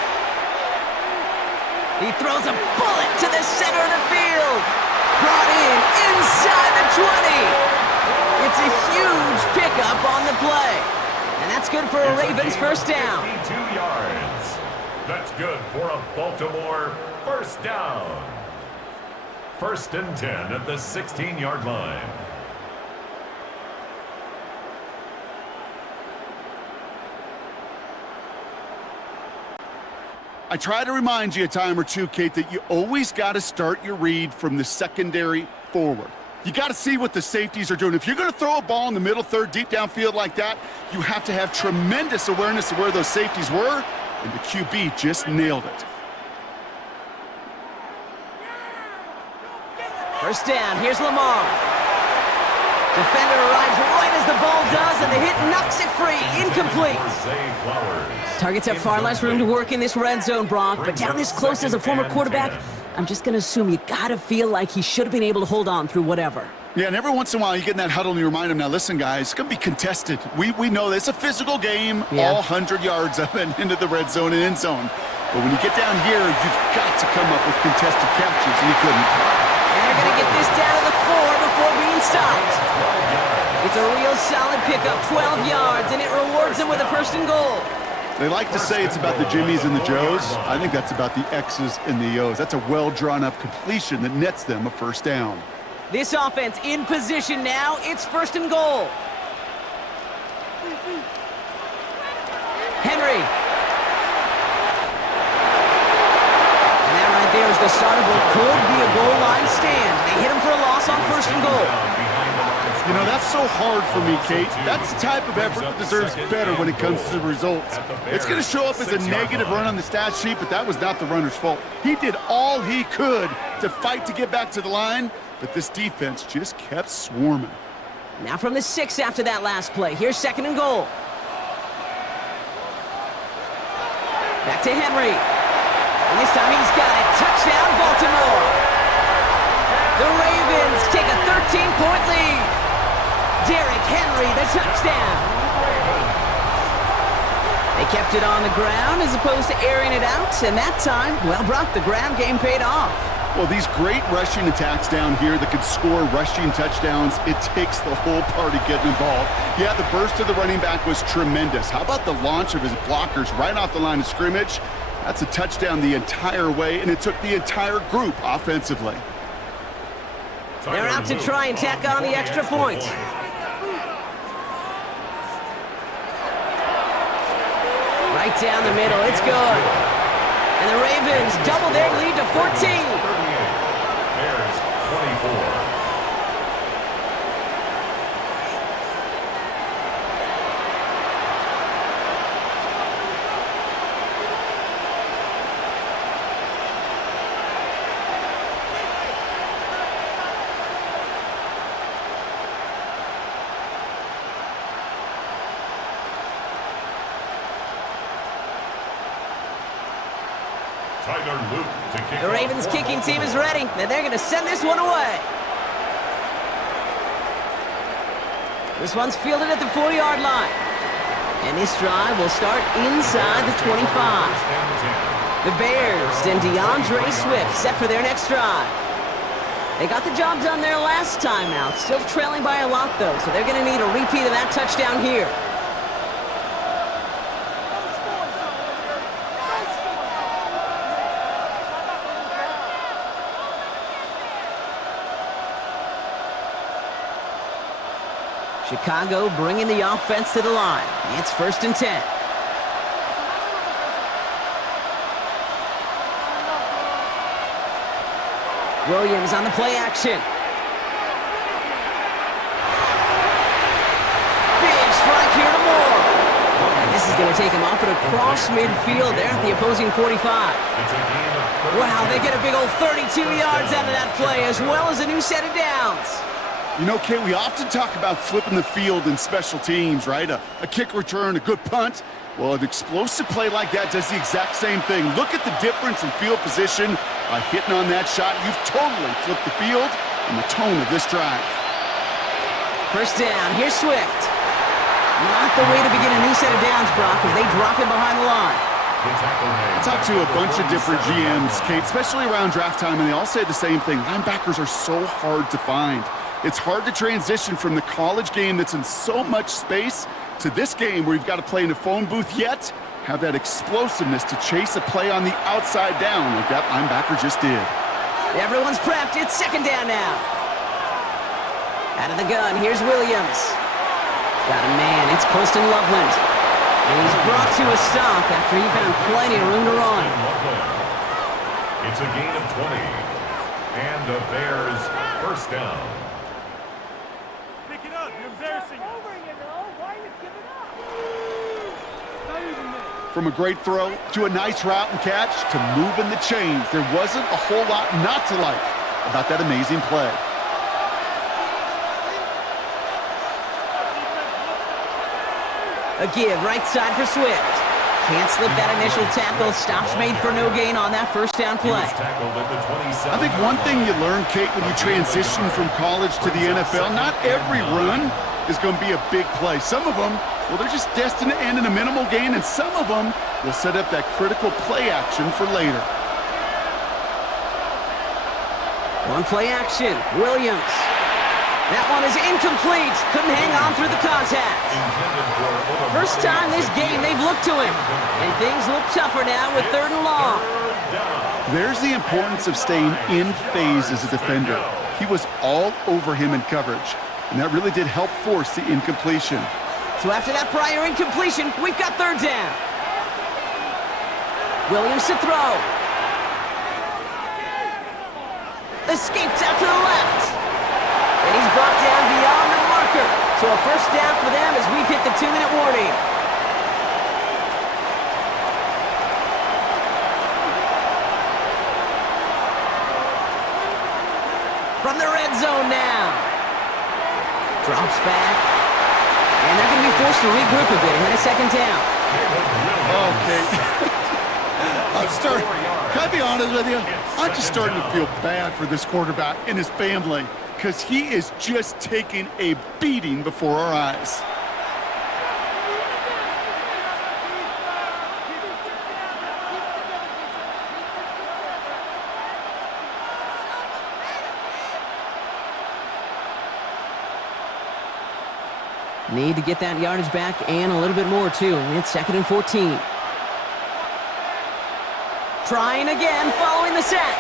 He throws a bullet to the center of the field. Brought in inside the 20. It's a huge pickup on the play. And that's good for a Ravens first down. 52 yards. That's good for a Baltimore first down. 1st and 10 at the 16-yard line. I try to remind you a time or two, Kate, that you always got to start your read from the secondary forward. You got to see what the safeties are doing. If you're going to throw a ball in the middle third, deep downfield like that, you have to have tremendous awareness of where those safeties were and the QB just nailed it. First down, here's Lamar. Defender arrives right as the ball does, and the hit knocks it free. Incomplete. Targets have far less room to work in this red zone, Brock, but down this close as a former quarterback, I'm just going to assume you got to feel like he should have been able to hold on through whatever. Yeah, and every once in a while you get in that huddle and you remind them, now listen, guys, it's going to be contested. We know this. It's a physical game, all 100 yards of it into the red zone and end zone. But when you get down here, you've got to come up with contested catches, and he couldn't. And they're going to get this down to the 4 before being stopped. It's a real solid pickup, 12 yards, and it rewards them with a first and goal. They like to say it's about the Jimmies and the Joes. I think that's about the X's and the O's. That's a well-drawn-up completion that nets them a first down. This offense in position now. It's first and goal. Henry. And that right there is the start of what could be a goal line stand. They hit him for a loss on first and goal. You know, that's so hard for me, Kate. That's the type of effort that deserves better when it comes to the results. It's going to show up as a negative run on the stat sheet, but that was not the runner's fault. He did all he could to fight to get back to the line, but this defense just kept swarming. Now from the 6 after that last play. Here's second and goal. Back to Henry. And this time he's got it. Touchdown, Baltimore. The Ravens take a 13-point lead. Derrick Henry, the touchdown. They kept it on the ground as opposed to airing it out, and that time, well, Brock, the ground game paid off. Well, these great rushing attacks down here that could score rushing touchdowns, it takes the whole party getting involved. Yeah, the burst of the running back was tremendous. How about the launch of his blockers right off the line of scrimmage? That's a touchdown the entire way, and it took the entire group offensively. They're out to try and tack on the extra point. Right down the middle, it's good. And the Ravens double their lead to 14. Bears 24. The Ravens kicking team is ready, and they're going to send this one away. This one's fielded at the 4-yard line. And this drive will start inside the 25. The Bears and DeAndre Swift set for their next drive. They got the job done their last time out, still trailing by a lot though, so they're going to need a repeat of that touchdown here. Chicago bringing the offense to the line. It's first and 10. Williams on the play action. Big strike here to Moore. And this is going to take him up and across midfield there at the opposing 45. Wow, they get a big old 32 yards out of that play, as well as a new set of downs. You know, Kate, we often talk about flipping the field in special teams, right? A kick return, a good punt. Well, an explosive play like that does the exact same thing. Look at the difference in field position. By hitting on that shot, you've totally flipped the field and the tone of this drive. First down, here's Swift. Not the way to begin a new set of downs, Brock, as they drop him behind the line. I talked to a bunch of different GMs, Kate, especially around draft time, and they all say the same thing. Linebackers are so hard to find. It's hard to transition from the college game that's in so much space to this game where you've got to play in a phone booth, yet have that explosiveness to chase a play on the outside down like that linebacker just did. Everyone's prepped. It's second down now. Out of the gun, here's Williams. Got a man. It's Colston Loveland. And he's brought to a stop after he found plenty of room to run. It's a gain of 20. And the Bears first down. Pick it up. You're embarrassing us. Over, you know. Why are you giving up? Not even that. From a great throw to a nice route and catch to moving the chains, there wasn't a whole lot not to like about that amazing play. A give, right side for Swift. Can't slip that initial tackle. Stops made for no gain on that first down play. I think one thing you learn, Kate, when you transition from college to the NFL, not every run is going to be a big play. Some of them, well, they're just destined to end in a minimal gain, and some of them will set up that critical play action for later. One play action, Williams. That one is incomplete. Couldn't hang on through the contact. First time this game they've looked to him. And things look tougher now with 3rd and long. There's the importance of staying in phase as a defender. He was all over him in coverage, and that really did help force the incompletion. So after that prior incompletion, we've got 3rd down. Williams to throw. Escapes out to the left. And he's brought down beyond the marker. So a first down for them as we've hit the 2-minute warning. From the red zone now. Drops back. And they're going to be forced to regroup a bit ahead of 2nd down. Okay. Can I be honest with you? I'm just starting to feel bad for this quarterback and his family, because he is just taking a beating before our eyes. Need to get that yardage back and a little bit more, too. It's 2nd and 14. Trying again, following the sack.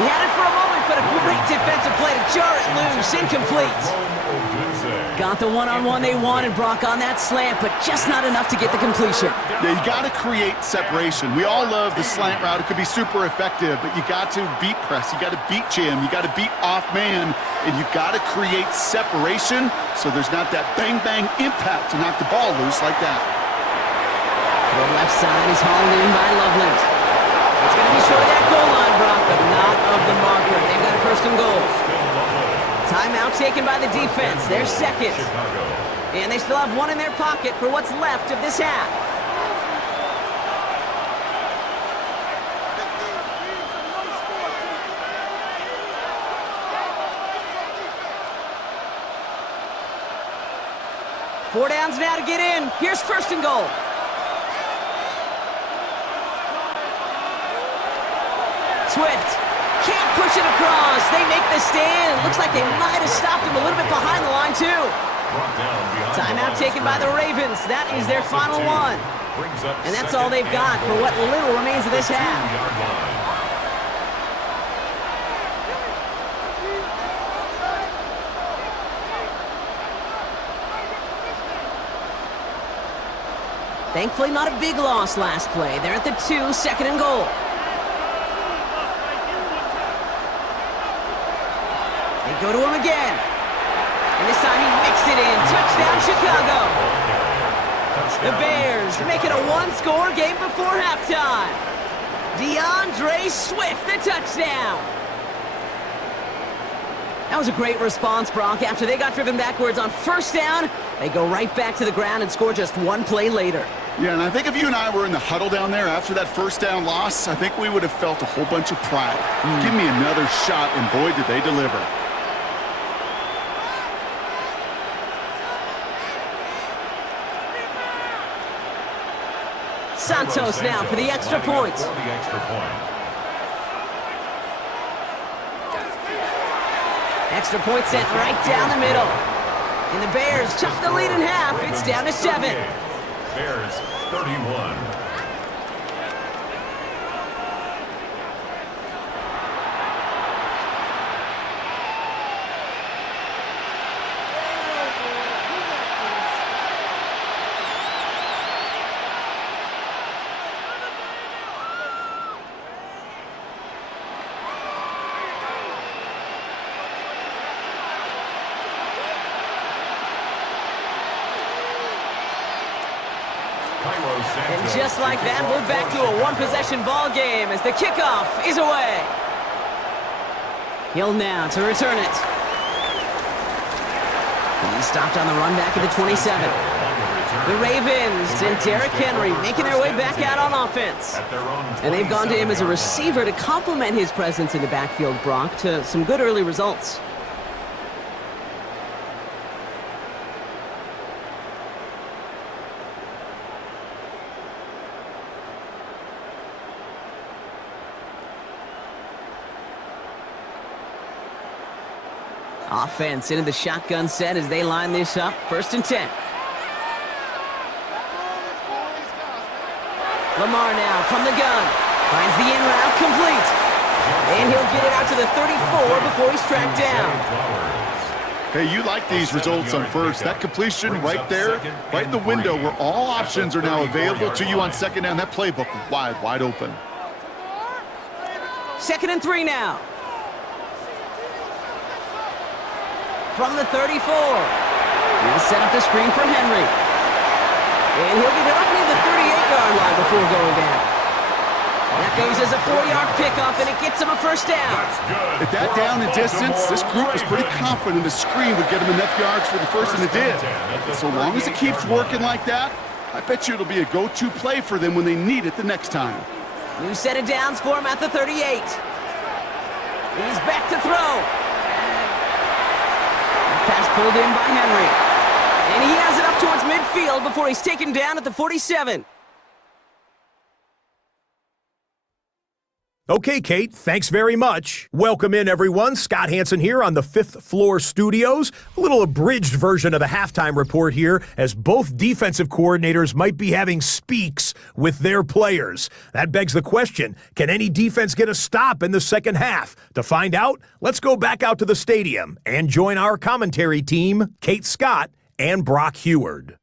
He had it for a moment, but a great defensive play to jar it loose. Incomplete. Got the one-on-one they wanted, Brock, on that slant, but just not enough to get the completion. Yeah, you got to create separation. We all love the slant route. It could be super effective, but you got to beat press. You got to beat jam. You got to beat off man, and you got to create separation so there's not that bang-bang impact to knock the ball loose like that. To the left side is hauled in by Loveland. It's going to be short of that goal line, Brock, but not of the marker. They've got a 1st and goal. Timeout taken by the defense. They're 2nd. And they still have one in their pocket for what's left of this half. Four downs now to get in. Here's 1st and goal. Swift can't push it across. They make the stand. It looks like they might have stopped him a little bit behind the line, too. Timeout taken by the Ravens. That is their final one. And that's all they've got for what little remains of this half. Thankfully, not a big loss last play. They're at the 2, 2nd and goal. They go to him again. And this time he mixed it in. Touchdown, Chicago. The Bears make it a one-score game before halftime. DeAndre Swift, the touchdown. That was a great response, Brock. After they got driven backwards on 1st down, they go right back to the ground and score just one play later. Yeah, and I think if you and I were in the huddle down there after that 1st down loss, I think we would have felt a whole bunch of pride. Give me another shot, and boy, did they deliver. Santos now for the extra point. Extra point sent right down the middle. And the Bears chuck the lead in half. It's down to 7. Bears 31. And just like that, we're back to a one-possession ball game as the kickoff is away. Hill now to return it. He stopped on the run back at the 27. The Ravens and Derrick Henry making their way back out on offense. And they've gone to him as a receiver to complement his presence in the backfield, Brock, to some good early results. Offense into the shotgun set as they line this up. 1st and 10. Lamar now from the gun. Finds the in route complete. And he'll get it out to the 34 before he's tracked down. Hey, you like these results on first. That completion right there, right in the window where all options are now available to you on second down. That playbook wide open. 2nd and 3 now. From the 34. He'll set up the screen for Henry. And he'll get it up near the 38-yard line before going down. That goes as a 4-yard pickup, and it gets him a 1st down. At that down and distance, this group was pretty confident the screen would get him enough yards for the 1st, and it did. So long as it keeps working like that, I bet you it'll be a go-to play for them when they need it the next time. New set of downs for him at the 38. He's back to throw. Pass pulled in by Henry. And he has it up towards midfield before he's taken down at the 47. Okay, Kate, thanks very much. Welcome in, everyone. Scott Hansen here on the 5th Floor Studios. A little abridged version of the halftime report here, as both defensive coordinators might be having speaks with their players. That begs the question, can any defense get a stop in the second half? To find out, let's go back out to the stadium and join our commentary team, Kate Scott and Brock Heward.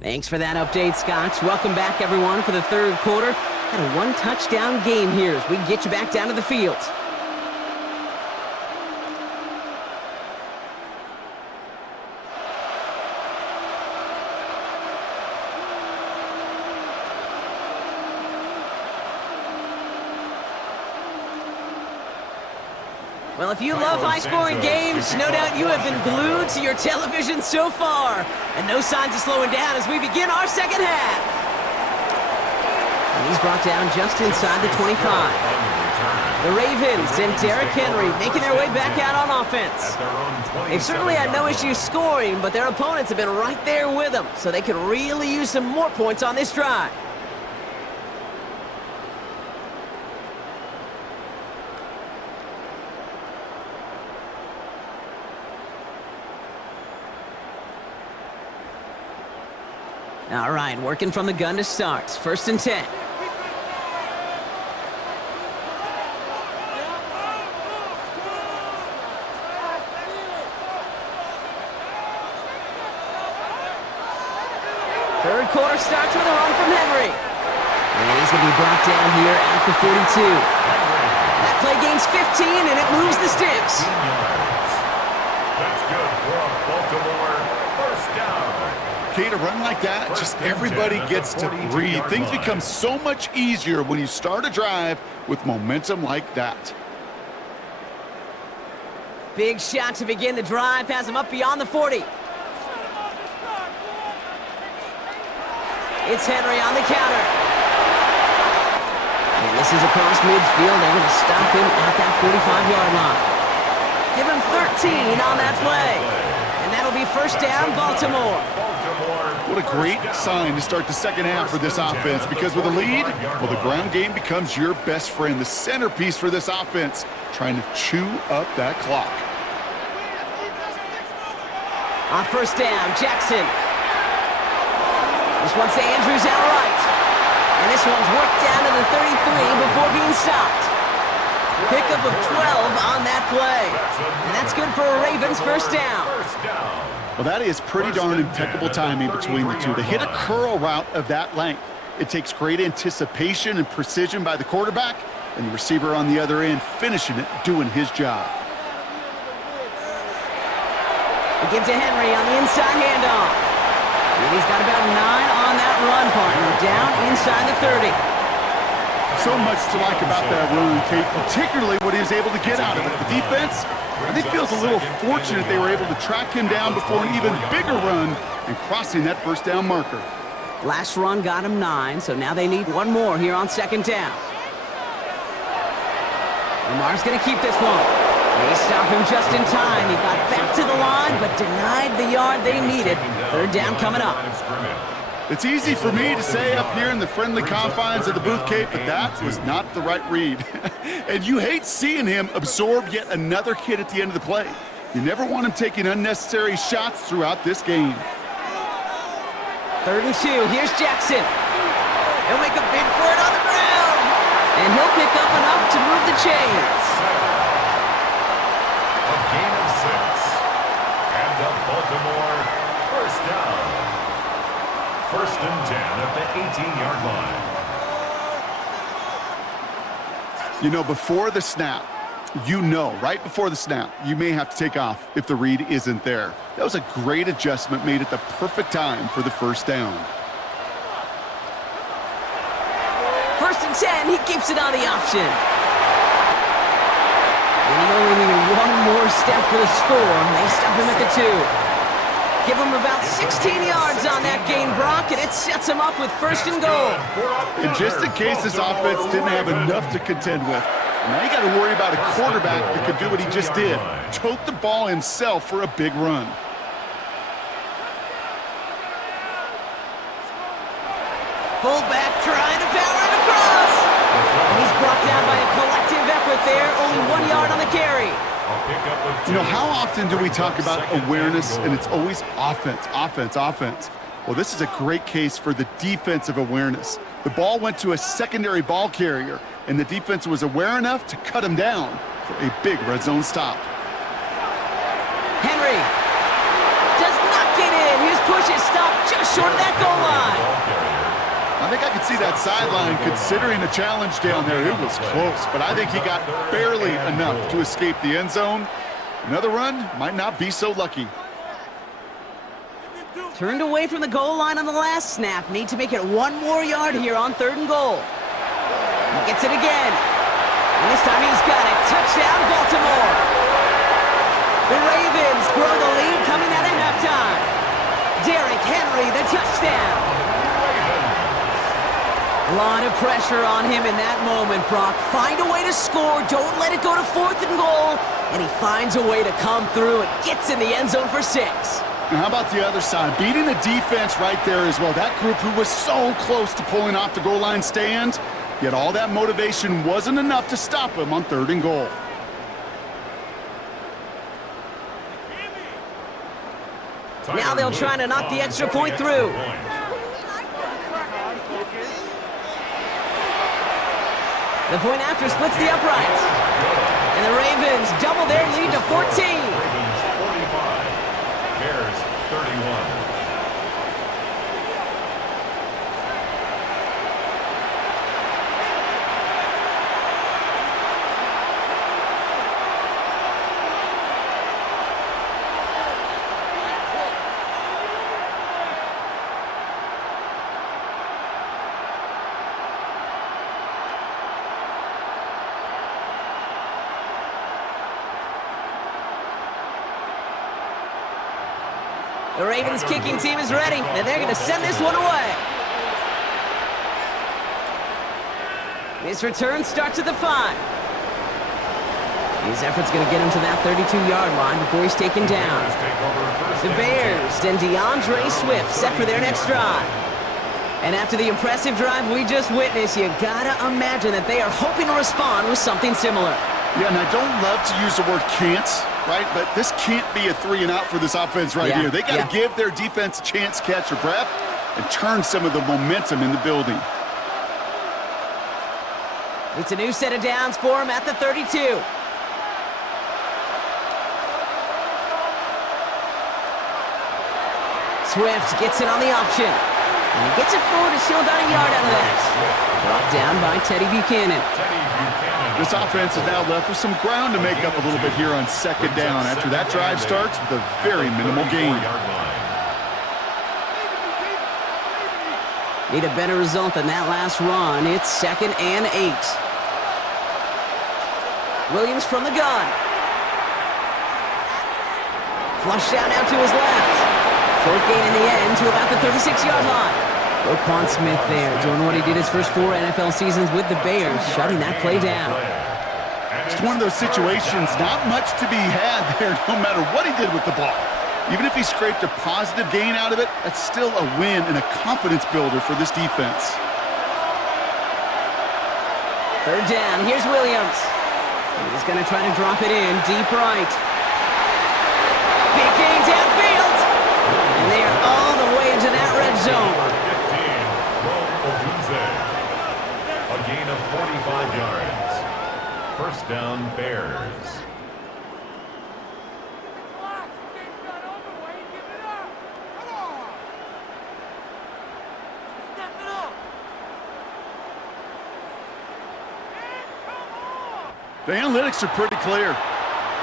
Thanks for that update, Scotch. Welcome back, everyone, for the 3rd quarter. Got a one-touchdown game here as we get you back down to the field. Well, if you love high-scoring games, no doubt you have been glued to your television so far. And no signs of slowing down as we begin our second half. And he's brought down just inside the 25. The Ravens and Derrick Henry making their way back out on offense. They've certainly had no issues scoring, but their opponents have been right there with them, so they could really use some more points on this drive. All right, working from the gun to start. 1st and 10. Third quarter starts with a run from Henry. And he's going to be brought down here at the 42. That play gains 15, and it moves the sticks. That's good for a Baltimore 1st down. Kate, a run like that, just everybody gets to breathe. Things become so much easier when you start a drive with momentum like that. Big shot to begin the drive, has him up beyond the 40. It's Henry on the counter. And this is across midfield. They're going to stop him at that 45-yard line. Give him 13 on that play. And that'll be 1st down, Baltimore. What a great sign to start the second half for this offense, because with a lead, well, the ground game becomes your best friend, the centerpiece for this offense, trying to chew up that clock. On 1st down, Jackson. This one's to Andrews outright. And this one's worked down to the 33 before being stopped. Pickup of 12 on that play. And that's good for a Ravens 1st down. Well, that is pretty darn impeccable timing between the two. To hit a curl route of that length, It takes great anticipation and precision by the quarterback, and the receiver on the other end finishing it, doing his job. We give to Henry on the inside handoff. And he's got about 9 on that run, partner, down inside the 30. So much to like about that run, Kate, particularly what he was able to get out of it. The defense, I think, feels a little fortunate they were able to track him down before an even bigger run and crossing that first down marker. Last run got him 9, so now they need one more here on second down. Lamar's going to keep this one. They stop him just in time. He got back to the line, but denied the yard they needed. Third down coming up. It's easy for me to say up here in the friendly confines of the booth, Kate, but that was not the right read. And you hate seeing him absorb yet another hit at the end of the play. You never want him taking unnecessary shots throughout this game. 3rd and 2. Here's Jackson. He'll make a bid for it on the ground. And he'll pick up enough to move the chains. A gain of 6. And the Baltimore first down. 1st and 10 at the 18-yard line. You know, before the snap, right before the snap, you may have to take off if the read isn't there. That was a great adjustment made at the perfect time for the first down. 1st and 10, he keeps it on the option. And he only needed one more step for the score, and they stop him at the 2. Give him about 16 yards on that gain, Brock, and it sets him up with 1st and goal. And just in case this offense didn't have enough to contend with, now you got to worry about a quarterback that could do what he just did, tote the ball himself for a big run. Fullback trying to power it across. And he's brought down by a collective effort there, only 1 yard on the carry. You know, how often do we talk about awareness, and it's always offense, offense, offense? Well, this is a great case for the defensive awareness. The ball went to a secondary ball carrier, and the defense was aware enough to cut him down for a big red zone stop. Henry does not get in. His push is stopped just short of that goal line. I think I could see that sideline considering a challenge down there. It was close, but I think he got barely enough to escape the end zone. Another run might not be so lucky. Turned away from the goal line on the last snap. Need to make it 1 more yard here on 3rd and goal. He gets it again. And this time he's got it. Touchdown, Baltimore. The Ravens grow the lead coming out of halftime. Derrick Henry, the touchdown. A lot of pressure on him in that moment, Brock. Find a way to score. Don't let it go to 4th and goal. And he finds a way to come through and gets in the end zone for 6. And how about the other side? Beating the defense right there as well. That group who was so close to pulling off the goal line stand, yet all that motivation wasn't enough to stop him on 3rd and goal. Now they'll try to knock the extra point through. The point after splits the uprights. And the Ravens double their lead to 14. Ravens 45, Bears 31. The Ravens kicking team is ready, and they're going to send this one away. His return starts at the 5. His effort's going to get him to that 32-yard line before he's taken down. The Bears and DeAndre Swift set for their next drive. And after the impressive drive we just witnessed, you got to imagine that they are hoping to respond with something similar. Yeah, and I don't love to use the word can't, right? But this can't be a 3-and-out for this offense right here. They got to give their defense a chance to catch their breath and turn some of the momentum in the building. It's a new set of downs for him at the 32. Swift gets it on the option. And he gets it forward to steal about a yard out of that. Brought down by Teddy Buchanan. This offense is now left with some ground to make up a little bit here on second down after that drive starts with a very minimal gain. Need a better result than that last run. It's 2nd and 8. Williams from the gun. Flushed out to his left. Short gain in the end to about the 36-yard line. Roquan Smith there, doing what he did his first 4 NFL seasons with the Bears, shutting that play down. It's one of those situations, not much to be had there no matter what he did with the ball. Even if he scraped a positive gain out of it, that's still a win and a confidence builder for this defense. 3rd down, here's Williams. He's going to try to drop it in deep right. Big gain downfield. And they are all the way into that red zone. A gain of 45 yards. 1st down, Bears. The analytics are pretty clear.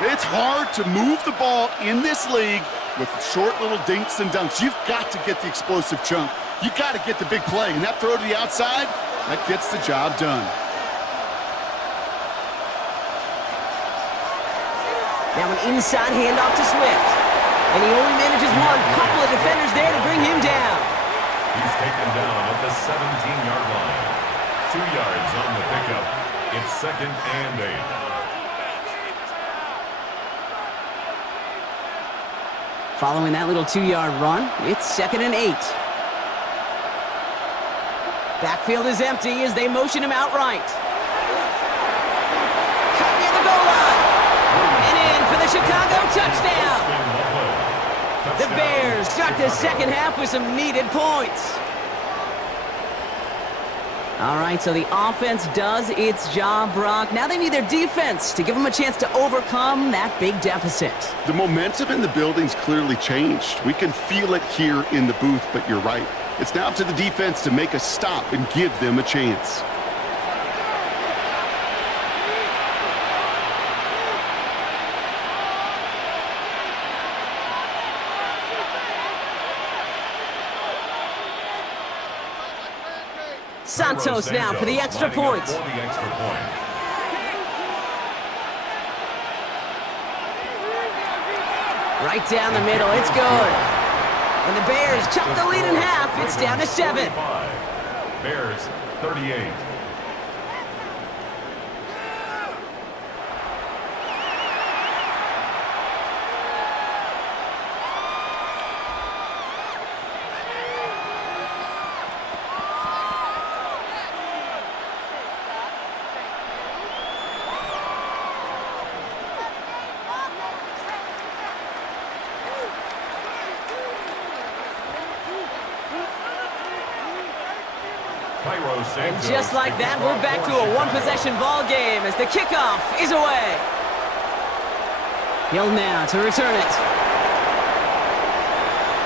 It's hard to move the ball in this league with short little dinks and dunks. You've got to get the explosive chunk. You've got to get the big play. And that throw to the outside, that gets the job done. Now an inside handoff to Swift. And he only manages one. Couple of defenders there to bring him down. He's taken down at the 17-yard line. 2 yards on the pickup. It's 2nd and 8. Following that little 2-yard run, it's 2nd and 8. Backfield is empty as they motion him outright. Cut near the goal line. And in for the Chicago touchdown. The Bears start the second half with some needed points. All right, so the offense does its job, Brock. Now they need their defense to give them a chance to overcome that big deficit. The momentum in the building's clearly changed. We can feel it here in the booth, but you're right. It's now up to the defense to make a stop and give them a chance. Santos now for the extra point. Right down the middle, it's good. And the Bears chop the lead in half. It's down to 7. Bears 38. And just like that, we're back to a one-possession ball game as the kickoff is away. Hill now to return it.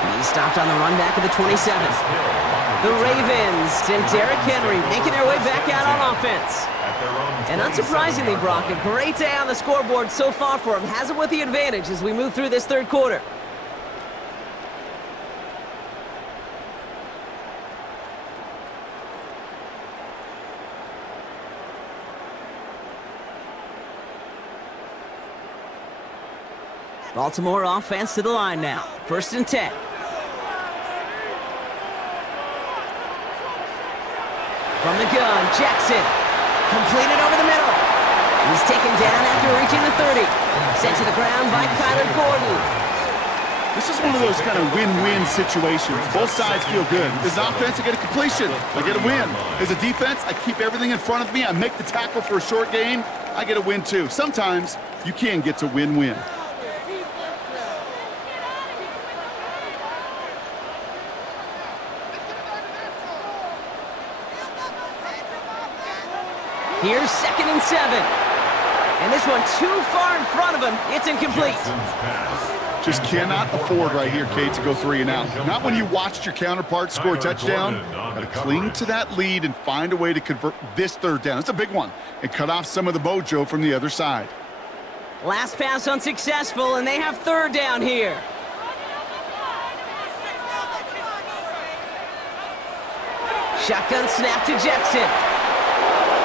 He stopped on the run back at the 27. The Ravens and Derrick Henry making their way back out on offense. And unsurprisingly, Brock, a great day on the scoreboard so far for him. Has him with the advantage as we move through this third quarter. Baltimore offense to the line now. 1st and 10. From the gun, Jackson. Completed over the middle. He's taken down after reaching the 30. Sent to the ground by Kyler Gordon. This is one of those kind of win-win situations. Both sides feel good. As an offense, I get a completion. I get a win. As a defense, I keep everything in front of me. I make the tackle for a short gain. I get a win, too. Sometimes, you can get to win-win. Here's 2nd and 7. And this one too far in front of him. It's incomplete. Just cannot afford right here, Kate, to go 3 and out. Not when you watched your counterpart score a touchdown. Got to cling to that lead and find a way to convert this 3rd down. It's a big one. And cut off some of the mojo from the other side. Last pass unsuccessful, and they have 3rd down here. Shotgun snap to Jackson.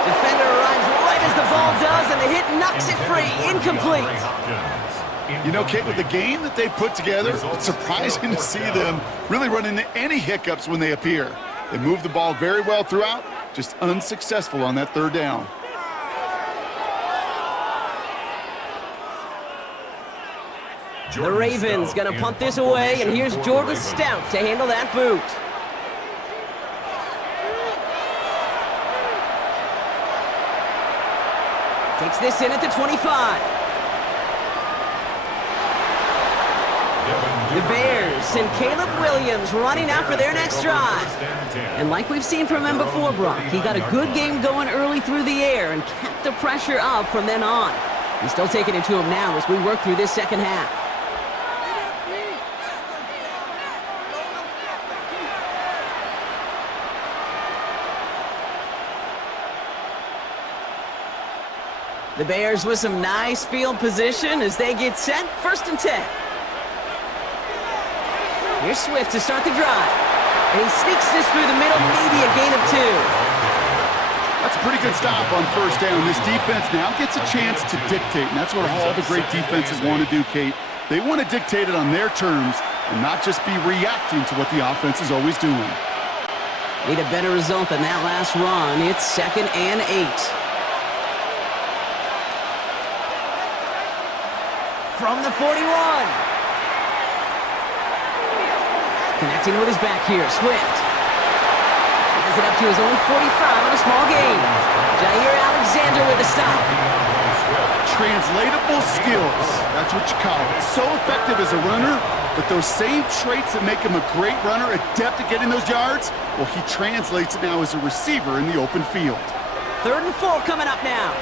Defender arrives right as the ball does, and the hit knocks it free. Incomplete. You know, Kate, with the game that they've put together, it's surprising to see them really run into any hiccups when they appear. They move the ball very well throughout, just unsuccessful on that 3rd down. The Ravens going to punt this away, and here's Jordan Stout to handle that boot. Takes this in at the 25. The Bears and Caleb Williams running out for their next drive. And like we've seen from him before, Brock, he got a good game going early through the air and kept the pressure up from then on. He's still taking it to him now as we work through this second half. The Bears with some nice field position as they get set. 1st and 10. Here's Swift to start the drive. And he sneaks this through the middle, maybe a gain of 2. That's a pretty good stop on 1st down. This defense now gets a chance to dictate, and that's what all the great defenses want to do, Kate. They want to dictate it on their terms and not just be reacting to what the offense is always doing. Need a better result than that last run. It's 2nd and 8. From the 41. Connecting with his back here, Swift. Has it up to his own 45 on a small gain. Jair Alexander with the stop. Translatable skills. That's what you call it. So effective as a runner, but those same traits that make him a great runner, adept at getting those yards, well, he translates it now as a receiver in the open field. 3rd and 4 coming up now.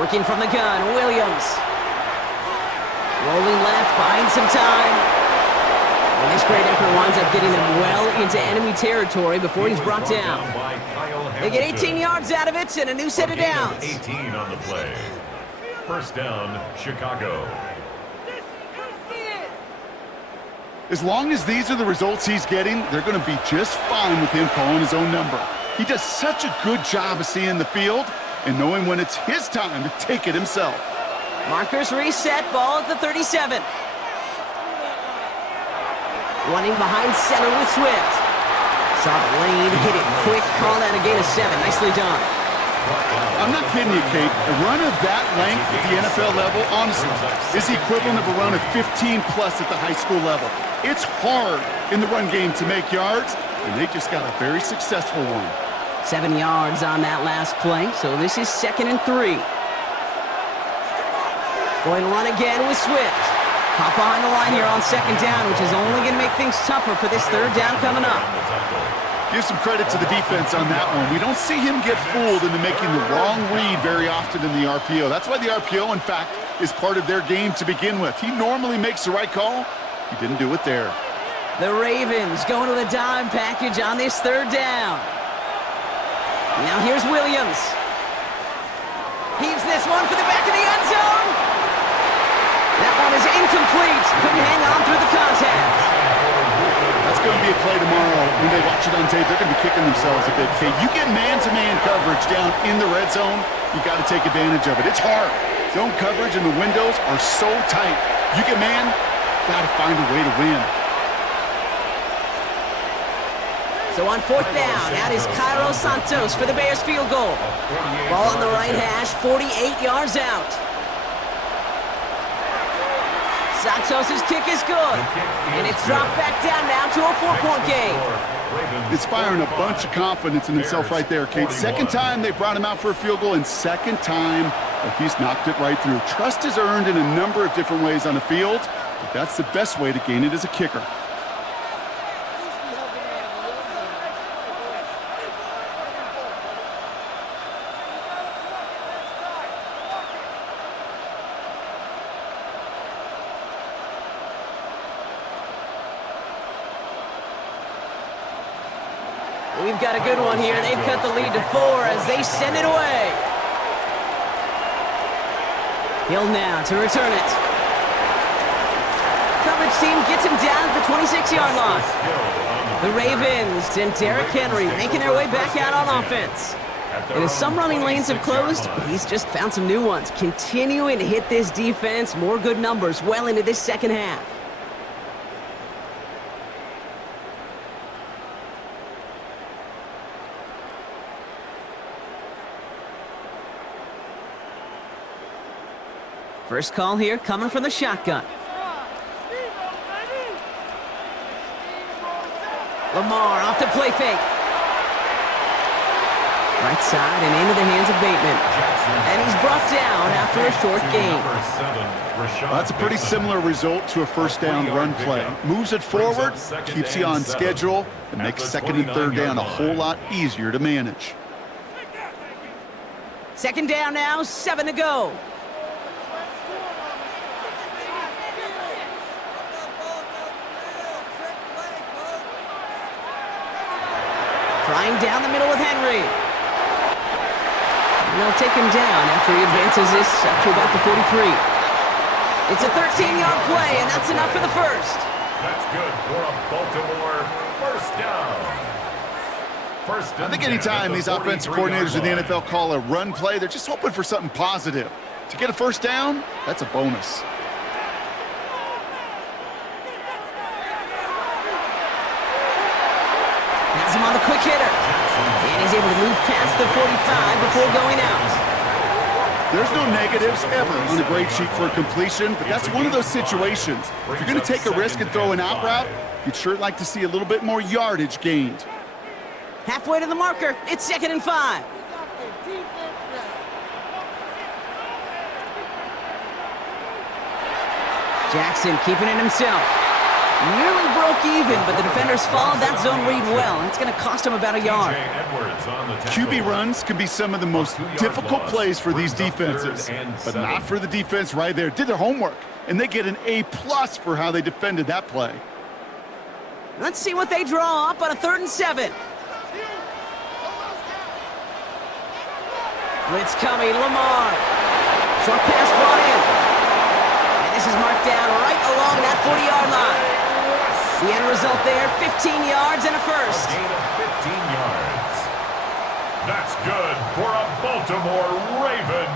Working from the gun, Williams. Rolling left, buying some time. And this great effort winds up getting them well into enemy territory before he's brought down. They get 18 yards out of it and a new set of downs. 18 on the play. 1st down, Chicago. As long as these are the results he's getting, they're going to be just fine with him calling his own number. He does such a good job of seeing the field and knowing when it's his time to take it himself. Markers reset, ball at the 37. Running behind center with Swift. Saw the lane, hit it quick, call that a gain of 7. Nicely done. I'm not kidding you, Kate. A run of that length at the NFL level, honestly, is the equivalent of a run of 15-plus at the high school level. It's hard in the run game to make yards, and they just got a very successful one. 7 yards on that last play, so this is 2nd and 3. Going to run again with Swift. Hop behind the line here on 2nd down, which is only going to make things tougher for this 3rd down coming up. Give some credit to the defense on that one. We don't see him get fooled into making the wrong read very often in the RPO. That's why the RPO, in fact, is part of their game to begin with. He normally makes the right call. He didn't do it there. The Ravens going to the dime package on this 3rd down. Now here's Williams. Heaves this one for the back of the end zone. That one is incomplete. Couldn't hang on through the contact. That's going to be a play tomorrow. When they watch it on tape, they're going to be kicking themselves a bit. Okay, you get man-to-man coverage down in the red zone, you got to take advantage of it. It's hard. Zone coverage and the windows are so tight. You get man, got to find a way to win. So on 4th down, out is Cairo Santos for the Bears field goal. Ball on the right hash, 48 yards out. Santos' kick is good, and it's dropped back down now to a 4-point game. Inspiring a bunch of confidence in himself right there, Kate. 2nd time they brought him out for a field goal, and 2nd time he's knocked it right through. Trust is earned in a number of different ways on the field, but that's the best way to gain it as a kicker. We've got a good one here. They've cut the lead to 4 as they send it away. Hill now to return it. Coverage team gets him down at the 26-yard line. The Ravens and Derrick Henry making their way back out on offense. And as some running lanes have closed, he's just found some new ones. Continuing to hit this defense, more good numbers well into this second half. First call here coming from the shotgun. Lamar off the play fake. Right side and into the hands of Bateman. And he's brought down after a short gain. Well, that's a pretty similar result to a first down run play. Moves it forward, keeps you on schedule, and makes second and third down a whole lot easier to manage. Second down now, 7 to go. Trying down the middle with Henry. And they'll take him down after he advances this up to about the 43. It's a 13-yard play, and that's enough for the first. That's good for a Baltimore first down. I think anytime these offensive coordinators in the NFL call a run play, they're just hoping for something positive. To get a first down, that's a bonus. Has him on the quick hitter. And he's able to move past the 45 before going out. There's no negatives ever on a grade sheet for a completion, but that's one of those situations. If you're going to take a risk and throw an out route, you'd sure like to see a little bit more yardage gained. Halfway to the marker. It's 2nd and 5. Jackson keeping it himself. Nearly broke even, but the defenders followed that zone read well, and it's going to cost him about a yard. QB runs can be some of the most difficult plays for these defenses, but not for the defense right there. Did their homework, and they get an A+ for how they defended that play. Let's see what they draw up on a 3rd and 7. Blitz coming, Lamar. Short pass brought in. And this is marked down right along that 40-yard line. The end result there, 15 yards and a first. A gain of 15 yards. That's good for a Baltimore Raven.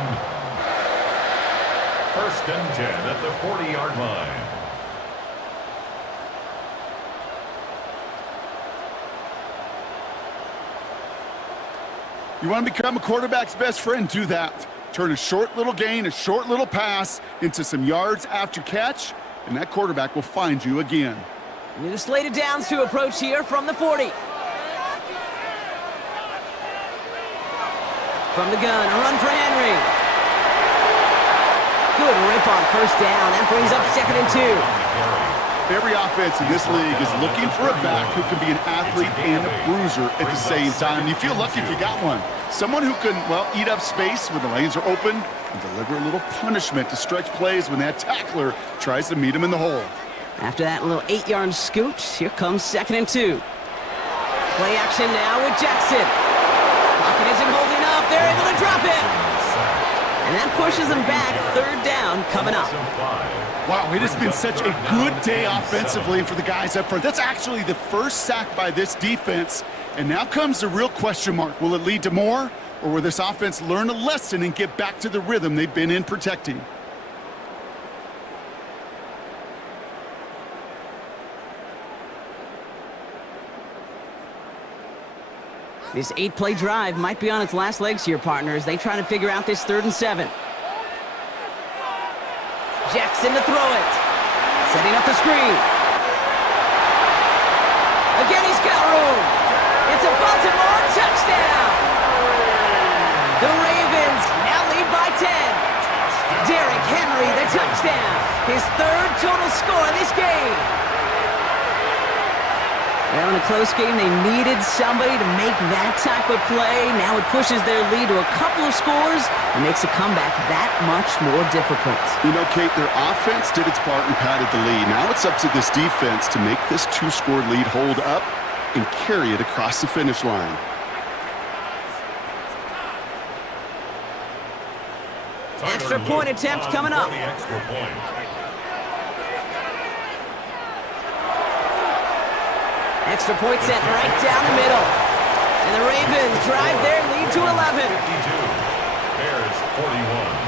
1st and 10 at the 40-yard line. You want to become a quarterback's best friend, do that. Turn a short little gain, a short little pass into some yards after catch, and that quarterback will find you again. New slate of downs to approach here from the 40. From the gun, a run for Henry. Good rip on first down. That brings up 2nd and 2. Every offense in this league is looking for a back who can be an athlete and a bruiser at the same time. You feel lucky if you got one. Someone who can, well, eat up space when the lanes are open and deliver a little punishment to stretch plays when that tackler tries to meet him in the hole. After that little 8-yard scoot, here comes 2nd and 2. Play action now with Jackson. Pocket isn't holding up. They're able to drop it. And that pushes them back. 3rd down coming up. Wow, it has been such a good day offensively for the guys up front. That's actually the first sack by this defense. And now comes the real question mark. Will it lead to more? Or will this offense learn a lesson and get back to the rhythm they've been in protecting? This 8-play drive might be on its last legs here, partners. They try to figure out this 3rd and 7. Jackson to throw it. Setting up the screen. Again, he's got room. It's a Baltimore touchdown. The Ravens now lead by 10. Derrick Henry, the touchdown. His 3rd total score in this game. Well, in a close game, they needed somebody to make that type of play. Now it pushes their lead to a couple of scores and makes a comeback that much more difficult. You know, Kate, their offense did its part and padded the lead. Now it's up to this defense to make this 2-score lead hold up and carry it across the finish line. Extra point attempt coming up. Extra point. Extra point set right down the middle. And the Ravens drive their lead to 11. 52. Bears 41.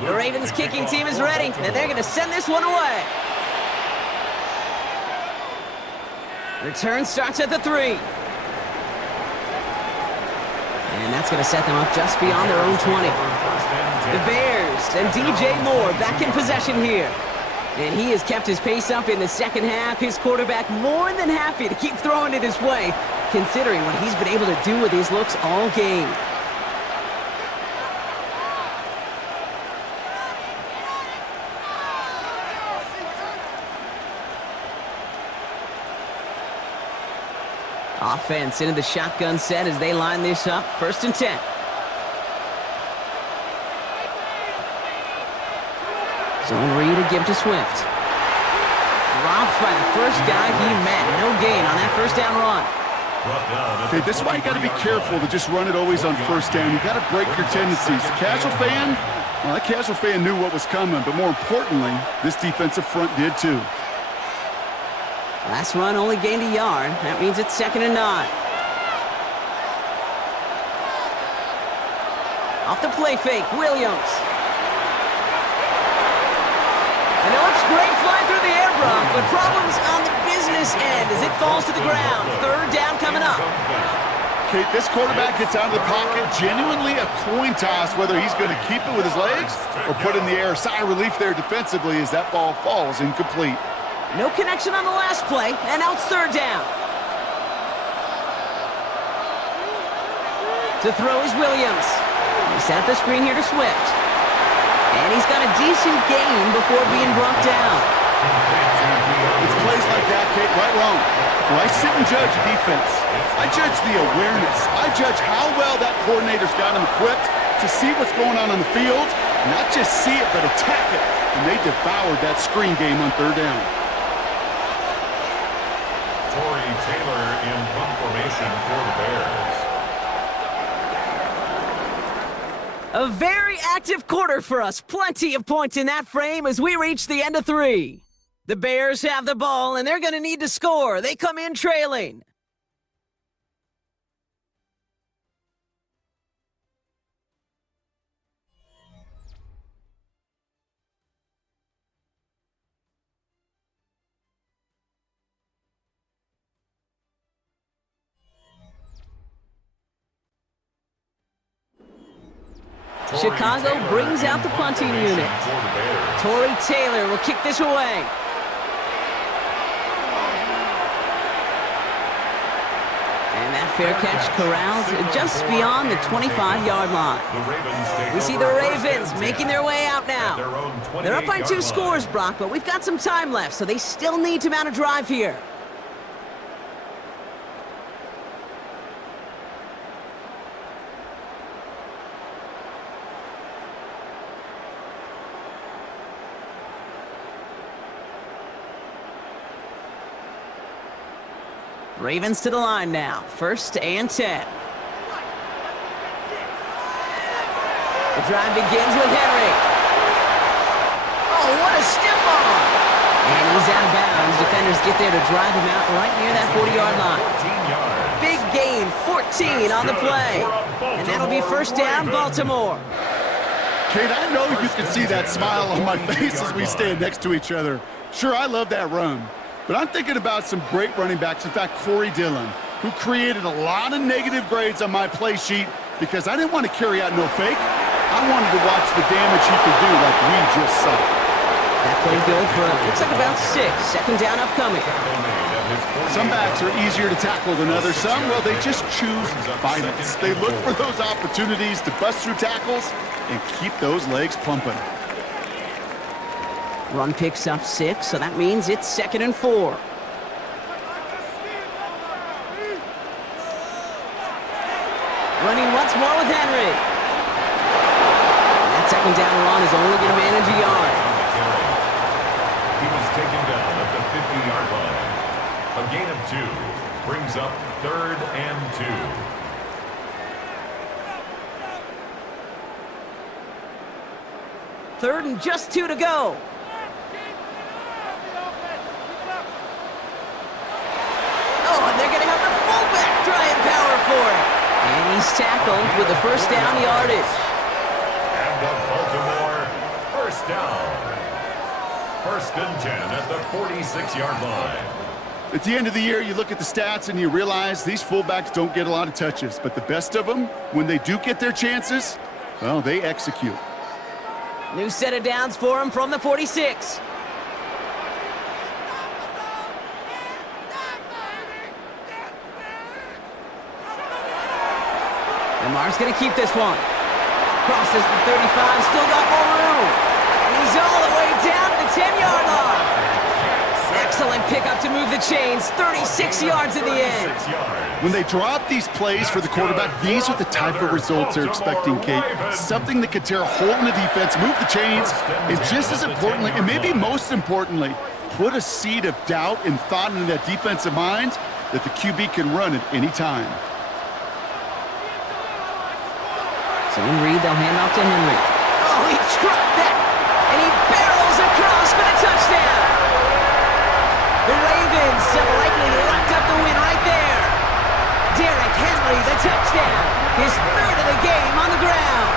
The Ravens kicking team is ready, and they're going to send this one away. Return starts at the 3. And that's going to set them up just beyond their own 20. The Bears and DJ Moore back in possession here. And he has kept his pace up in the second half. His quarterback more than happy to keep throwing it his way, considering what he's been able to do with his looks all game. Offense into the shotgun set as they line this up. 1st and 10. Zone read to give to Swift. Dropped by the first guy he met. No gain on that first down run. Okay, this is why you got to be careful to just run it always on 1st down. You got to break your tendencies. The casual fan, well, that casual fan knew what was coming, but more importantly, this defensive front did too. Last run only gained a yard. That means it's 2nd and 9. Off the play fake, Williams. I know it's great flying through the air, Brock, but problems on the business end as it falls to the ground. 3rd down coming up. Okay, this quarterback gets out of the pocket, genuinely a coin toss whether he's going to keep it with his legs or put it in the air. Sigh of relief there defensively as that ball falls incomplete. No connection on the last play, and now it's 3rd down. To throw is Williams. He set up the screen here to Swift. And he's got a decent gain before being brought down. It's plays like that, Kate, right wrong. When I sit and judge a defense, I judge the awareness. I judge how well that coordinator's got him equipped to see what's going on the field, not just see it, but attack it. And they devoured that screen game on 3rd down. Taylor in punt formation for the Bears. A very active quarter for us. Plenty of points in that frame as we reach the end of 3. The Bears have the ball, and they're going to need to score. They come in trailing. Chicago brings out the punting unit. Torrey Taylor will kick this away. And that fair catch corralled just beyond the 25-yard line. We see the Ravens making their way out now. They're up by 2 scores, Brock, but we've got some time left, so they still need to mount a drive here. Ravens to the line now. 1st and 10. The drive begins with Henry. Oh, what a stiff arm! And he's out of bounds. Defenders get there to drive him out right near that 40-yard line. Big gain, 14 on the play. And that'll be 1st down, Baltimore. Kate, I know you can see that smile on my face as we stand next to each other. Sure, I love that run. But I'm thinking about some great running backs. In fact, Corey Dillon, who created a lot of negative grades on my play sheet because I didn't want to carry out no fake. I wanted to watch the damage he could do like we just saw. That played good for, looks like about 6. 2nd down upcoming. Some backs are easier to tackle than others. Some, well, they just choose violence. They look for those opportunities to bust through tackles and keep those legs pumping. Run picks up 6, so that means it's 2nd and 4. Running once more with Henry. That 2nd down run is only going to manage a yard. He was taken down at the 50-yard line. A gain of 2 brings up 3rd and 2. 3rd and just 2 to go. Oh, and they're going to have the fullback try and power for it. And he's tackled with the 1st down yardage. And the Baltimore 1st down. 1st and 10 at the 46-yard line. At the end of the year, you look at the stats and you realize these fullbacks don't get a lot of touches. But the best of them, when they do get their chances, well, they execute. New set of downs for him from the 46. Lamar's going to keep this one. Crosses the 35, still got more room. And he's all the way down to the 10-yard line. Excellent pickup to move the chains, 36 yards in the end. When they drop these plays for the quarterback, these are the type of results they're expecting, Kate. Something that could tear a hole in the defense, move the chains, and just as importantly, and maybe most importantly, put a seed of doubt and thought into that defensive mind that the QB can run at any time. Zone read, they'll hand off to Henry. Oh, he dropped that, and he barrels across for the touchdown. The Ravens have likely locked up the win right there. Derrick Henry, the touchdown. His 3rd of the game on the ground.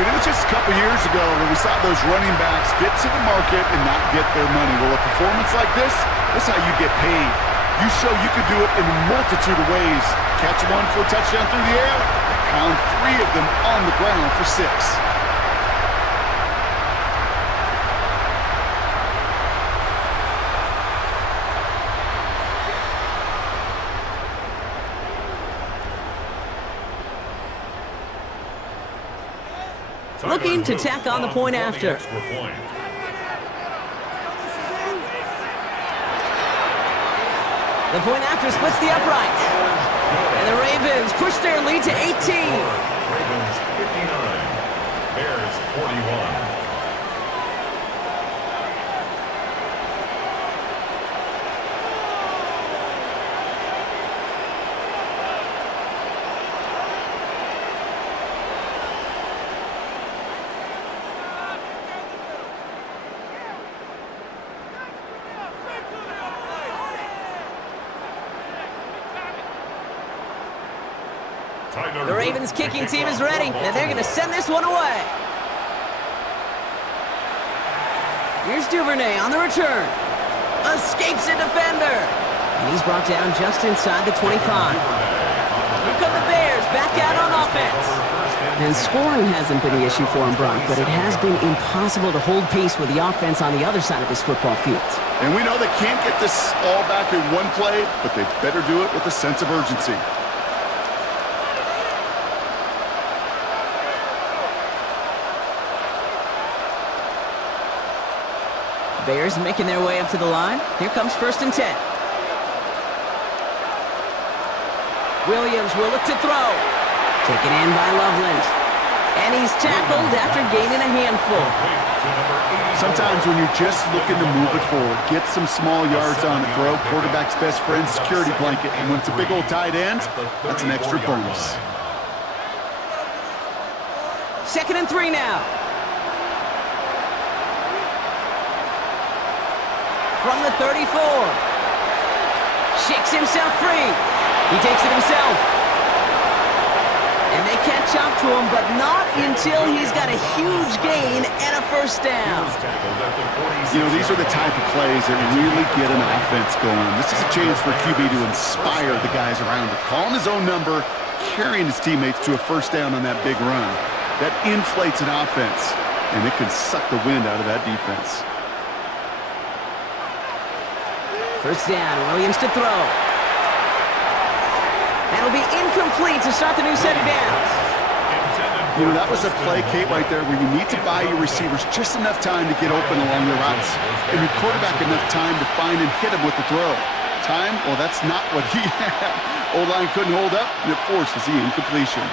It was just a couple years ago when we saw those running backs get to the market and not get their money. Well, a performance like this is how you get paid. You show you can do it in a multitude of ways. Catch one for a touchdown through the air, pound 3 of them on the ground for 6. Looking to tack on the point after. The point after splits the uprights. And the Ravens push their lead to 18. Ravens 59, Bears 41. The Ravens kicking team is ready, and they're going to send this one away. Here's Duvernay on the return. Escapes a defender. And he's brought down just inside the 25. Here come the Bears back out on offense. And scoring hasn't been the issue for him, Brock, but it has been impossible to hold pace with the offense on the other side of this football field. And we know they can't get this all back in one play, but they better do it with a sense of urgency. Bears making their way up to the line. Here comes 1st and 10. Williams will look to throw. Taken in by Loveland. And he's tackled after gaining a handful. Sometimes when you're just looking to move it forward, get some small yards on the throw, quarterback's best friend, security blanket. And when it's a big old tight end, that's an extra bonus. 2nd and 3 now. From the 34. Shakes himself free. He takes it himself. And they catch up to him, but not until he's got a huge gain and a 1st down. You know, these are the type of plays that really get an offense going. This is a chance for QB to inspire the guys around him. Calling his own number, carrying his teammates to a 1st down on that big run. That inflates an offense, and it can suck the wind out of that defense. First down, Williams to throw. That'll be incomplete to start the new set of downs. You know, that was a play, Kate, right there where you need to buy your receivers just enough time to get open along their routes, and your quarterback enough time to find and hit him with the throw. Time? Well, that's not what he had. O-line couldn't hold up, and it forces the incompletion.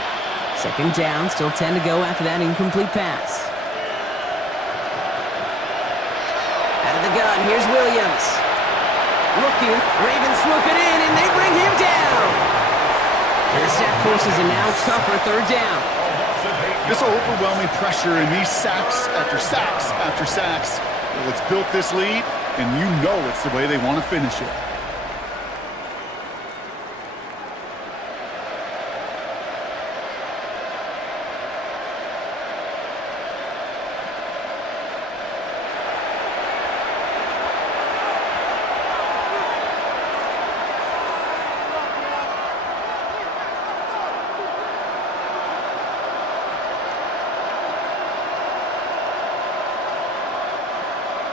Second down, still 10 to go after that incomplete pass. Out of the gun, here's Williams. Looking, Ravens swoop it in, and they bring him down. And the sack forces a now tougher third down. This overwhelming pressure and these sacks after sacks after sacks. Well, it's built this lead, and you know it's the way they want to finish it.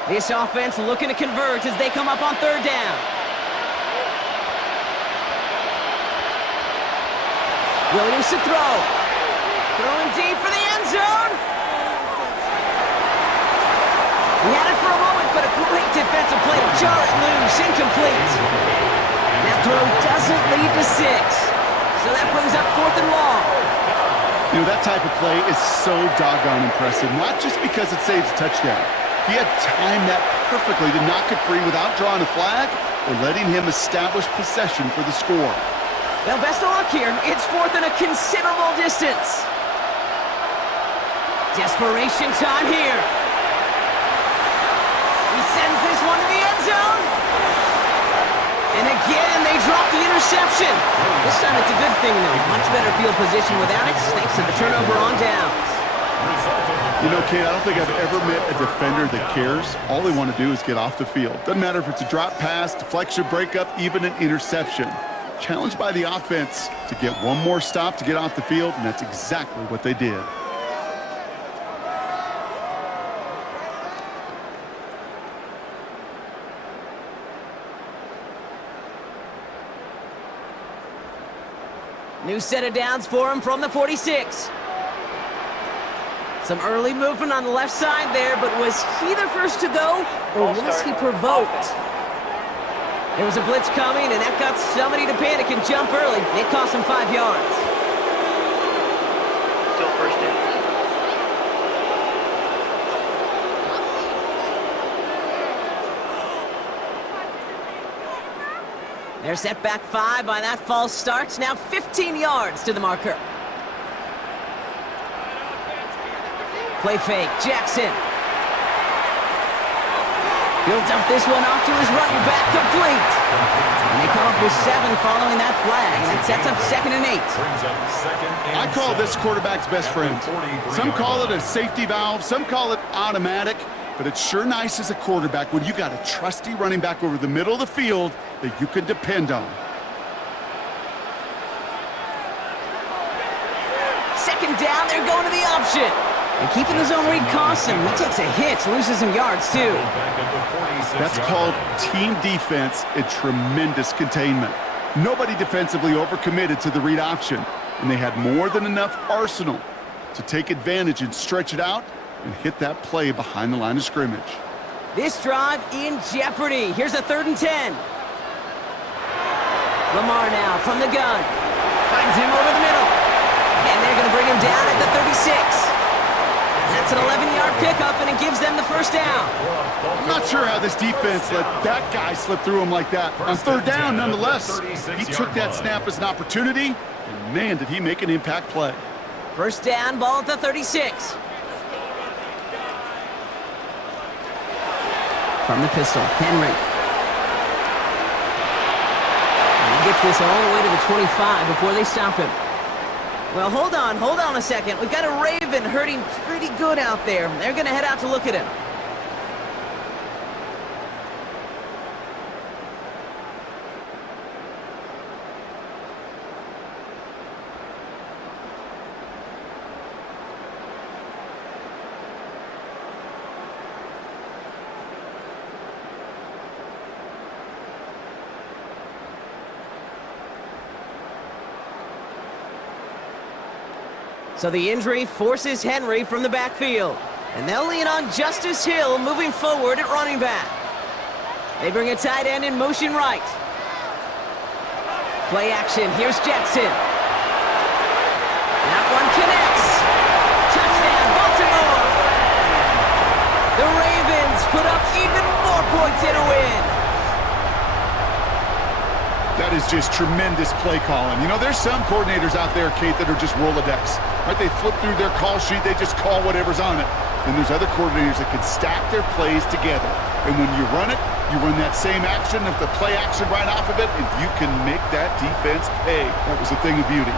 This offense looking to convert as they come up on third down. Williams to throw. Throwing deep for the end zone. He had it for a moment, but a great defensive play to jar it loose. Incomplete. That throw doesn't lead to 6. So that brings up 4th and long. You know, that type of play is so doggone impressive, not just because it saves a touchdown. He had timed that perfectly to knock it free without drawing a flag or letting him establish possession for the score. Well, best of luck here. It's 4th and a considerable distance. Desperation time here. He sends this one to the end zone. And again, they drop the interception. This time it's a good thing, though. Much better field position without it, thanks to the turnover on downs. You know, Kate, I don't think I've ever met a defender that cares. All they want to do is get off the field. Doesn't matter if it's a drop pass, deflection, breakup, even an interception. Challenged by the offense to get one more stop to get off the field, and that's exactly what they did. New set of downs for him from the 46. Some early movement on the left side there, but was he the first to go, or was he provoked? There was a blitz coming, and that got somebody to panic and jump early. It cost him 5 yards. Still first down. They're set back 5 by that false start. Now 15 yards to the marker. Play fake, Jackson. He'll dump this one off to his running back, complete. And they come up with 7 following that flag, and that sets up 2nd and 8. I call this quarterback's best friend. Some call it a safety valve, some call it automatic, but it's sure nice as a quarterback when you got a trusty running back over the middle of the field that you can depend on. 2nd down, they're going to the option. And keeping the zone read costs him. He takes a hit, loses some yards too. That's called team defense and tremendous containment. Nobody defensively overcommitted to the read option, and they had more than enough arsenal to take advantage and stretch it out and hit that play behind the line of scrimmage. This drive in jeopardy. Here's a 3rd and 10. Lamar now from the gun. Finds him over the middle. And they're going to bring him down at the 36. That's an 11-yard pickup, and it gives them the first down. I'm not sure how this defense let that guy slip through him like that. On 3rd down, nonetheless, he took that snap as an opportunity, and man, did he make an impact play. First down, ball at the 36. From the pistol, Henry. And he gets this all the way to the 25 before they stop him. Well, hold on a second. We've got a Raven hurting pretty good out there. They're going to head out to look at him. So the injury forces Henry from the backfield. And they'll lean on Justice Hill moving forward at running back. They bring a tight end in motion right. Play action, here's Jackson. That one connects. Touchdown, Baltimore. The Ravens put up even more points in a win. That is just tremendous play calling. You know, there's some coordinators out there, Kate, that are just Rolodex. Right? They flip through their call sheet, they just call whatever's on it. Then there's other coordinators that can stack their plays together. And when you run it, you run that same action of the play action right off of it, and you can make that defense pay. That was a thing of beauty.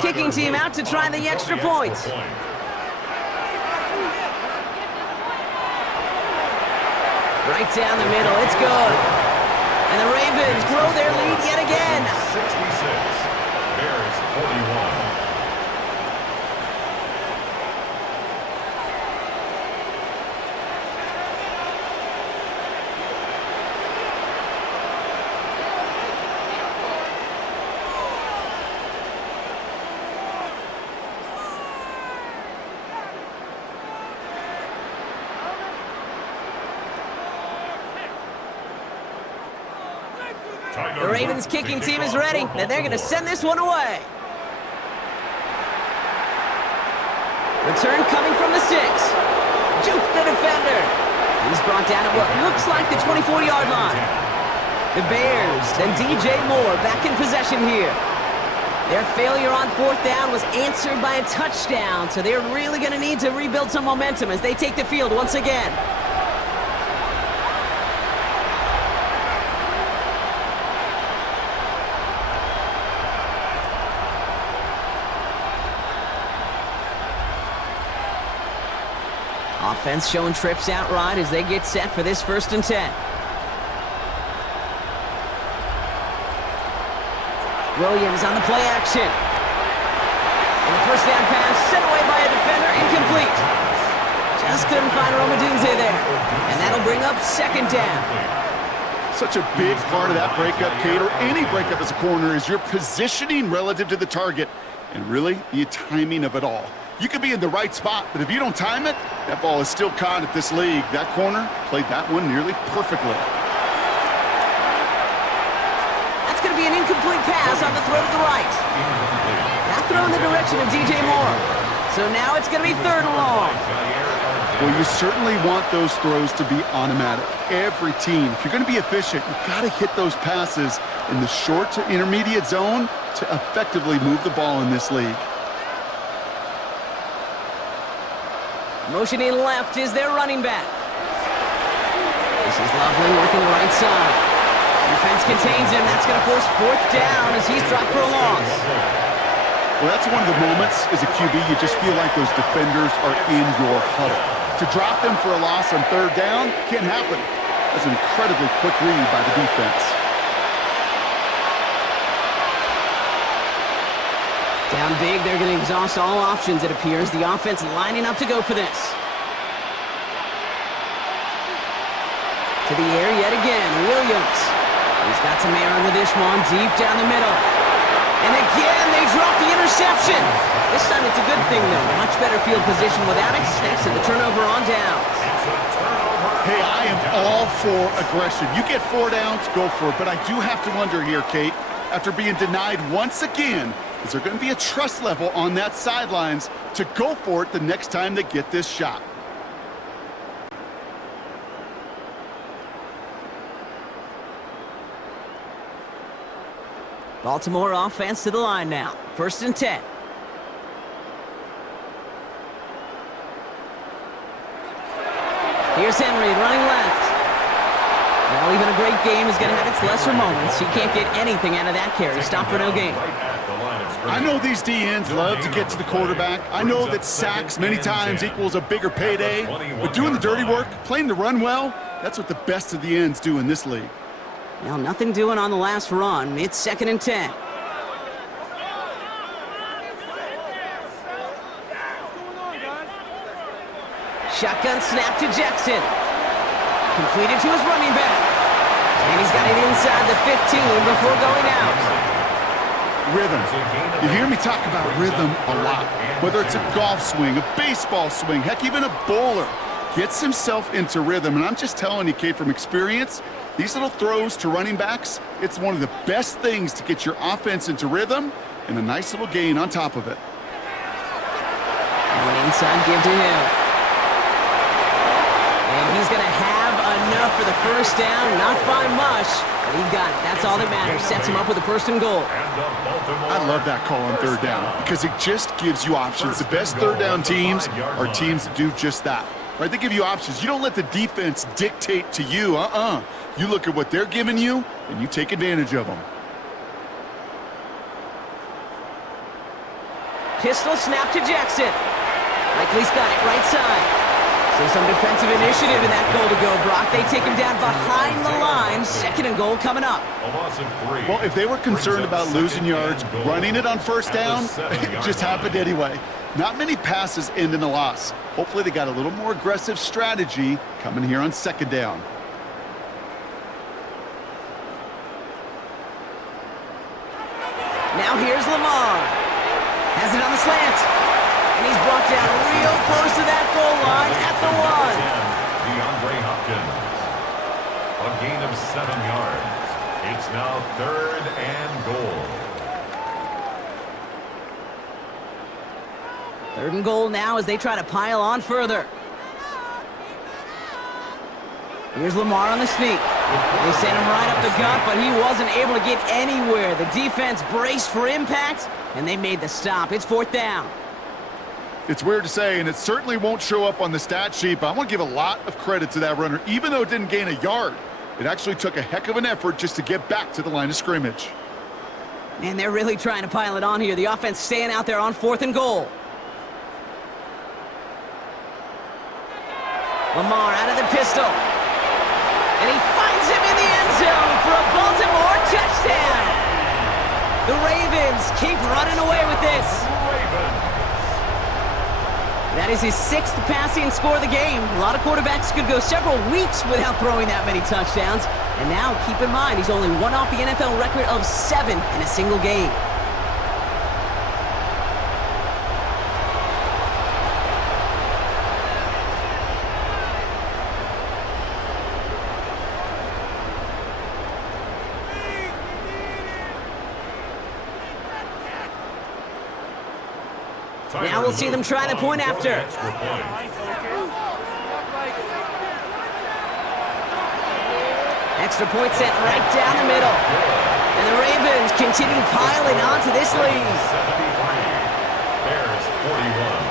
Kicking team out to try the extra point. Right down the middle, it's good. And the Ravens grow their lead yet again. 66, Bears 41. The Ravens kicking team is ready, and they're going to send this one away. Return coming from the 6. Juke the defender. He's brought down at what looks like the 24-yard line. The Bears and DJ Moore back in possession here. Their failure on 4th down was answered by a touchdown, so they're really going to need to rebuild some momentum as they take the field once again. Offense showing trips out right as they get set for this 1st and 10. Williams on the play action. And the 1st down pass sent away by a defender, incomplete. Just couldn't find Romadunze there. And that'll bring up 2nd down. Such a big part of that breakup, Kate, or any breakup as a corner, is your positioning relative to the target and really the timing of it all. You could be in the right spot, but if you don't time it, that ball is still caught at this league. That corner played that one nearly perfectly. That's going to be an incomplete pass on the throw to the right. That throw in the direction of DJ Moore. So now it's going to be 3rd and long. Well, you certainly want those throws to be automatic. Every team, if you're going to be efficient, you've got to hit those passes in the short to intermediate zone to effectively move the ball in this league. Motioning left is their running back. This is Lovely working the right side. Defense contains him. That's going to force 4th down as he's dropped for a loss. Well, that's one of the moments as a QB you just feel like those defenders are in your huddle. To drop them for a loss on 3rd down can't happen. That's an incredibly quick read by the defense. Down big, they're going to exhaust all options, it appears. The offense lining up to go for this. To the air yet again, Williams. He's got some air under this one, deep down the middle. And again, they drop the interception. This time it's a good thing, though. Much better field position without it. Thanks to the turnover on downs. Hey, I am all for aggression. You get 4 downs, go for it. But I do have to wonder here, Kate, after being denied once again, is there going to be a trust level on that sidelines to go for it the next time they get this shot? Baltimore offense to the line now. 1st and 10. Here's Henry running left. Well, even a great game is going to have its lesser moments. You can't get anything out of that carry. Stop for no gain. I know these DNs love to get to the quarterback. I know that sacks many times equals a bigger payday. But doing the dirty work, playing the run well, that's what the best of the ends do in this league. Well, nothing doing on the last run. It's 2nd and 10. Shotgun snap to Jackson. Completed to his running back. And he's got it inside the 15 before going out. Rhythm. You hear me talk about rhythm a lot. Whether it's a golf swing, a baseball swing, heck, even a bowler gets himself into rhythm. And I'm just telling you, Kate, from experience, these little throws to running backs, it's one of the best things to get your offense into rhythm and a nice little gain on top of it. And an inside give to him. And he's going to have enough for the first down, not by much, but he got it. That's all that matters. Sets him up with a 1st and goal. I love that call on 3rd down because it just gives you options. The best 3rd down teams are teams that do just that. Right? They give you options. You don't let the defense dictate to you. You look at what they're giving you, and you take advantage of them. Pistol snap to Jackson. Likely's got it right side. So some defensive initiative in that goal to go, Brock. They take him down behind the line. 2nd and goal coming up. Well, if they were concerned about losing yards, running it on 1st down, it just happened anyway. Not many passes end in a loss. Hopefully they got a little more aggressive strategy coming here on 2nd down. Now here's Lamar. Has it on the slant. And he's brought down real close to that goal line at the 1. DeAndre Hopkins. A gain of 7 yards. It's now 3rd and goal. 3rd and goal now as they try to pile on further. Here's Lamar on the sneak. They sent him right up the gut, but he wasn't able to get anywhere. The defense braced for impact, and they made the stop. It's 4th down. It's weird to say, and it certainly won't show up on the stat sheet, but I want to give a lot of credit to that runner. Even though it didn't gain a yard, it actually took a heck of an effort just to get back to the line of scrimmage. Man, they're really trying to pile it on here. The offense staying out there on 4th and goal. Lamar out of the pistol. And he finds him in the end zone for a Baltimore touchdown. The Ravens keep running away with this. That is his 6th passing score of the game. A lot of quarterbacks could go several weeks without throwing that many touchdowns. And now, keep in mind, he's only one off the NFL record of 7 in a single game. Now we'll see them try the point after. Extra point sent right down the middle. And the Ravens continue piling on to this lead. Bears 41.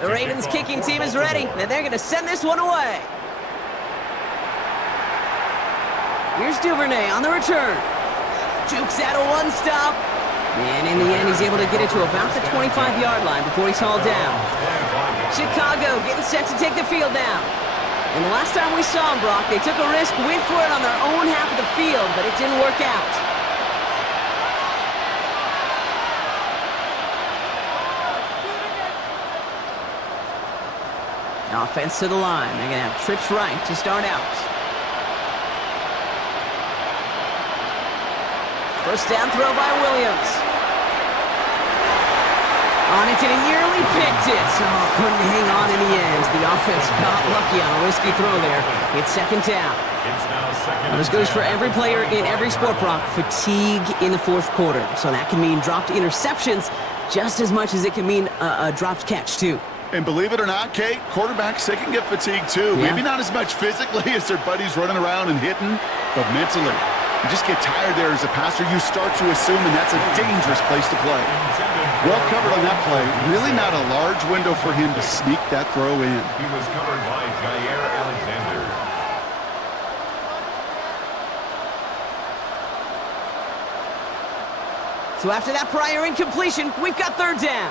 The Ravens kicking team is ready, and they're going to send this one away. Here's Duvernay on the return. Jukes out a 1-stop. And in the end, he's able to get it to about the 25-yard line before he's hauled down. Chicago getting set to take the field now. And the last time we saw him, Brock, they took a risk, went for it on their own half of the field, but it didn't work out. Offense to the line. They're going to have trips right to start out. 1st down throw by Williams. On it, and he nearly picked it. So couldn't hang on in the end. The offense got lucky on a risky throw there. It's 2nd down. Now, this goes for every player in every sport, Brock. Fatigue in the 4th quarter. So that can mean dropped interceptions just as much as it can mean a dropped catch, too. And believe it or not, Kate, quarterbacks, they can get fatigued too. Yeah. Maybe not as much physically as their buddies running around and hitting, but mentally. You just get tired there as a passer. You start to assume, and that's a dangerous place to play. Well covered on that play. Really not a large window for him to sneak that throw in. He was covered by Jair Alexander. So after that prior incompletion, we've got third down.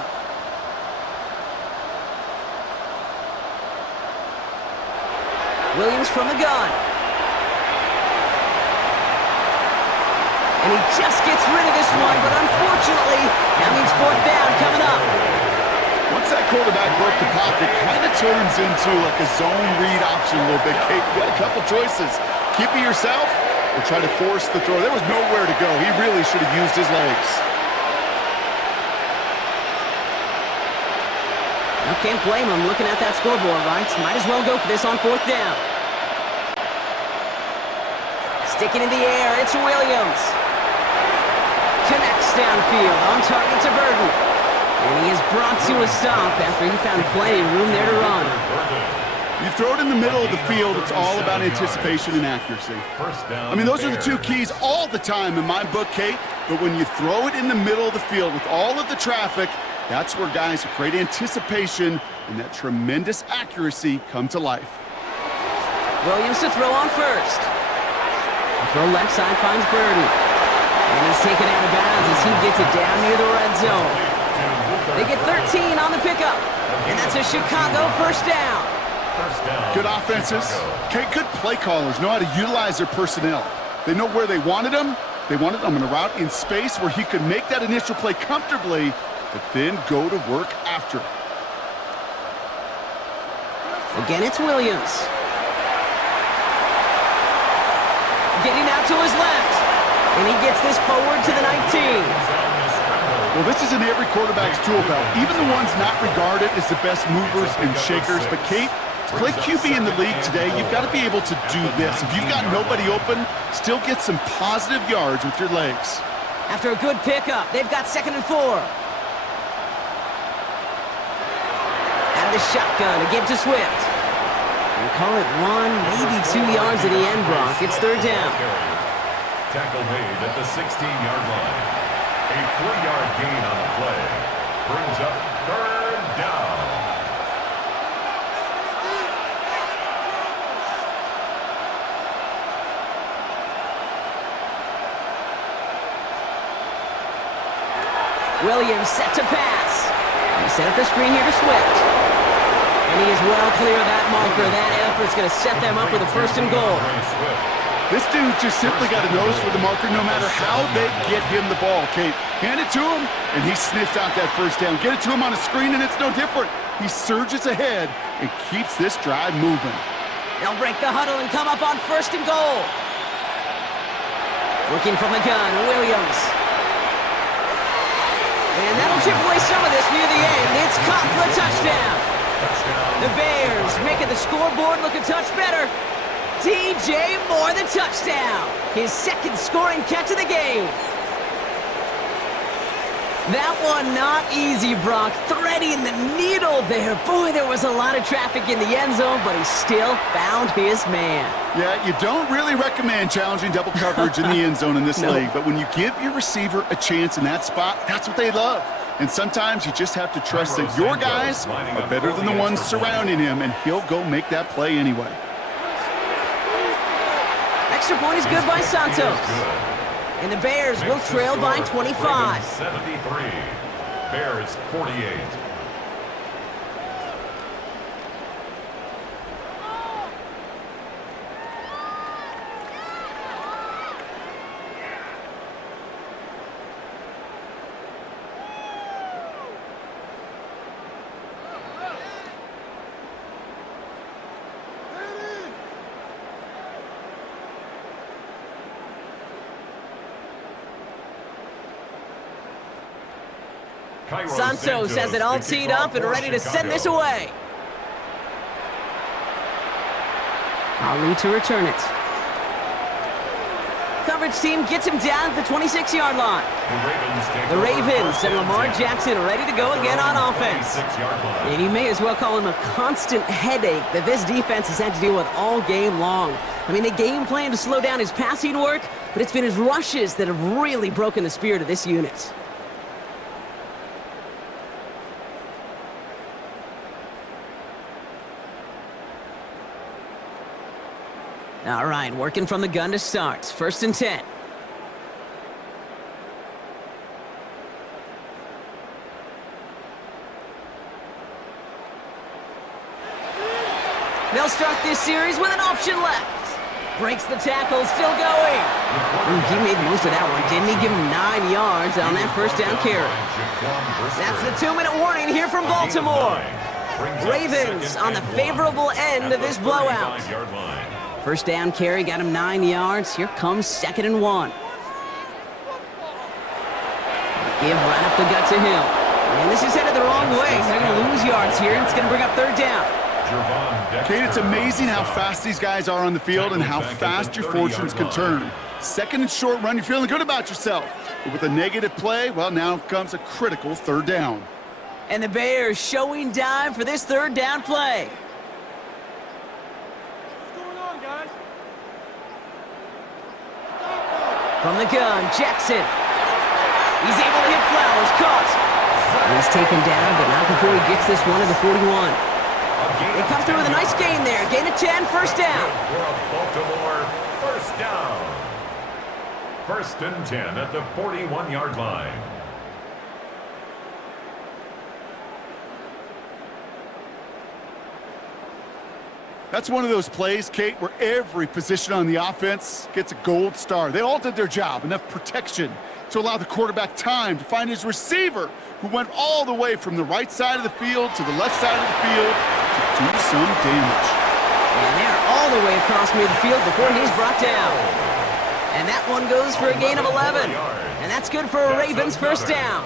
Williams from the gun. And he just gets rid of this one, but unfortunately, that means fourth down coming up. Once that quarterback broke the pocket, kind of turns into like a zone read option a little bit. Kate, you got a couple choices. Keep it yourself or try to force the throw. There was nowhere to go. He really should have used his legs. I can't blame him looking at that scoreboard, right? Might as well go for this on fourth down. Sticking in the air, it's Williams. Connects downfield, on target to Burton. And he is brought to a stop after he found plenty of room there to run. You throw it in the middle of the field, it's all about anticipation and accuracy. I mean, those are the two keys all the time in my book, Kate. But when you throw it in the middle of the field with all of the traffic, that's where guys with great anticipation and that tremendous accuracy come to life. Williams to throw on first. The throw left side finds Burton. And he's taken out of bounds as he gets it down near the red zone. They get 13 on the pickup. And that's a Chicago first down. Good offenses. Okay, good play callers know how to utilize their personnel. They know where they wanted them. They wanted them in a route in space where he could make that initial play comfortably, but then go to work after. Again, it's Williams. Getting out to his left. And he gets this forward to the 19. Well, this is in every quarterback's tool belt. Even the ones not regarded as the best movers and shakers. But, Kate, to play QB in the league today, you've got to be able to do this. If you've got nobody open, still get some positive yards with your legs. After a good pickup, they've got 2nd and 4. Out of the shotgun, a give to Swift. And call it 1, maybe 2 yards at the end, Brock. It's third down. Tackle made at the 16-yard line. A 3-yard gain on the play brings up third down. Williams set to pass. He set up the screen here to Swift. And he is well clear of that marker. That effort's going to set them up with a 1st and goal. This dude just simply got a nose for the marker no matter how they get him the ball, Kate. Hand it to him, and he sniffs out that first down. Get it to him on a screen, and it's no different. He surges ahead and keeps this drive moving. They'll break the huddle and come up on 1st and goal. Looking from the gun, Williams. And that'll chip away some of this near the end. It's caught for a touchdown. The Bears making the scoreboard look a touch better. DJ Moore, the touchdown. His 2nd scoring catch of the game. That one not easy, Brock. Threading the needle there. Boy, there was a lot of traffic in the end zone, but he still found his man. Yeah, you don't really recommend challenging double coverage in the end zone in this league, but when you give your receiver a chance in that spot, that's what they love. And sometimes you just have to trust that your guys are better than the ones surrounding him, and he'll go make that play anyway. Extra point is good by Santos. And the Bears will trail by 25. 73. Bears 48. Santos has it all teed up and ready to send this away. Ali to return it. Coverage team gets him down at the 26-yard line. The Ravens and Lamar Jackson are ready to go again on offense. And you may as well call him a constant headache that this defense has had to deal with all game long. I mean, they game plan to slow down his passing work, but it's been his rushes that have really broken the spirit of this unit. All right, working from the gun to start. 1st and 10. They'll start this series with an option left. Breaks the tackle, still going. Ooh, he made most of that one, didn't he? Give him 9 yards on that first down carry. That's the 2-minute warning here from Baltimore. Ravens on the favorable end of this blowout. First down carry got him 9 yards. Here comes 2nd and 1. Give right up the gut to Hill. And this is headed the wrong way. They're going to lose yards here, and it's going to bring up 3rd down. Kate, it's amazing how fast these guys are on the field and how fast your fortunes can turn. 2nd and short run, you're feeling good about yourself. But with a negative play, well, now comes a critical 3rd down. And the Bears showing dime for this 3rd down play. What's going on, guys? From the gun, Jackson. He's able to hit Flowers, caught. And he's taken down, but not before he gets this one to the 41. They come through with a nice gain there. Gain of 10, first down. For a Baltimore first down. 1st and 10 at the 41-yard line. That's one of those plays, Kate, where every position on the offense gets a gold star. They all did their job, enough protection to allow the quarterback time to find his receiver, who went all the way from the right side of the field to the left side of the field to do some damage. And they're all the way across midfield before he's brought down. And that one goes for a gain of 11. And that's good for a Ravens first down.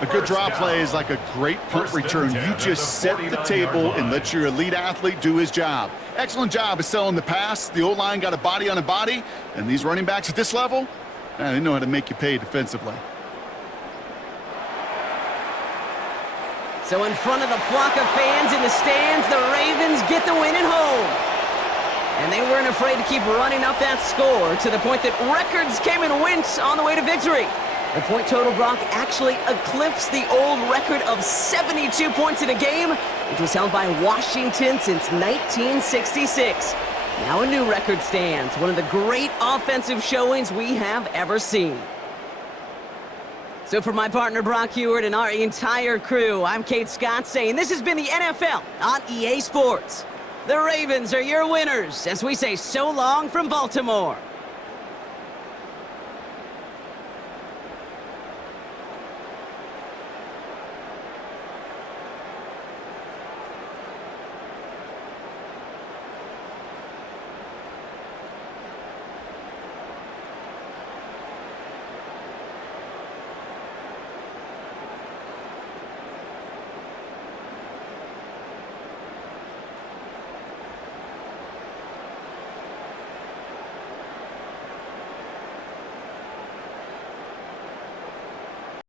A good draw play is like a great punt return. You just set the table and let your elite athlete do his job. Excellent job of selling the pass. The O-line got a body on a body. And these running backs at this level, they know how to make you pay defensively. So in front of the flock of fans in the stands, the Ravens get the win at home. And they weren't afraid to keep running up that score to the point that records came and went on the way to victory. The point total, Brock, actually eclipsed the old record of 72 points in a game, which was held by Washington since 1966. Now a new record stands, one of the great offensive showings we have ever seen. So for my partner Brock Heward and our entire crew, I'm Kate Scott saying this has been the NFL on EA Sports. The Ravens are your winners as we say so long from Baltimore.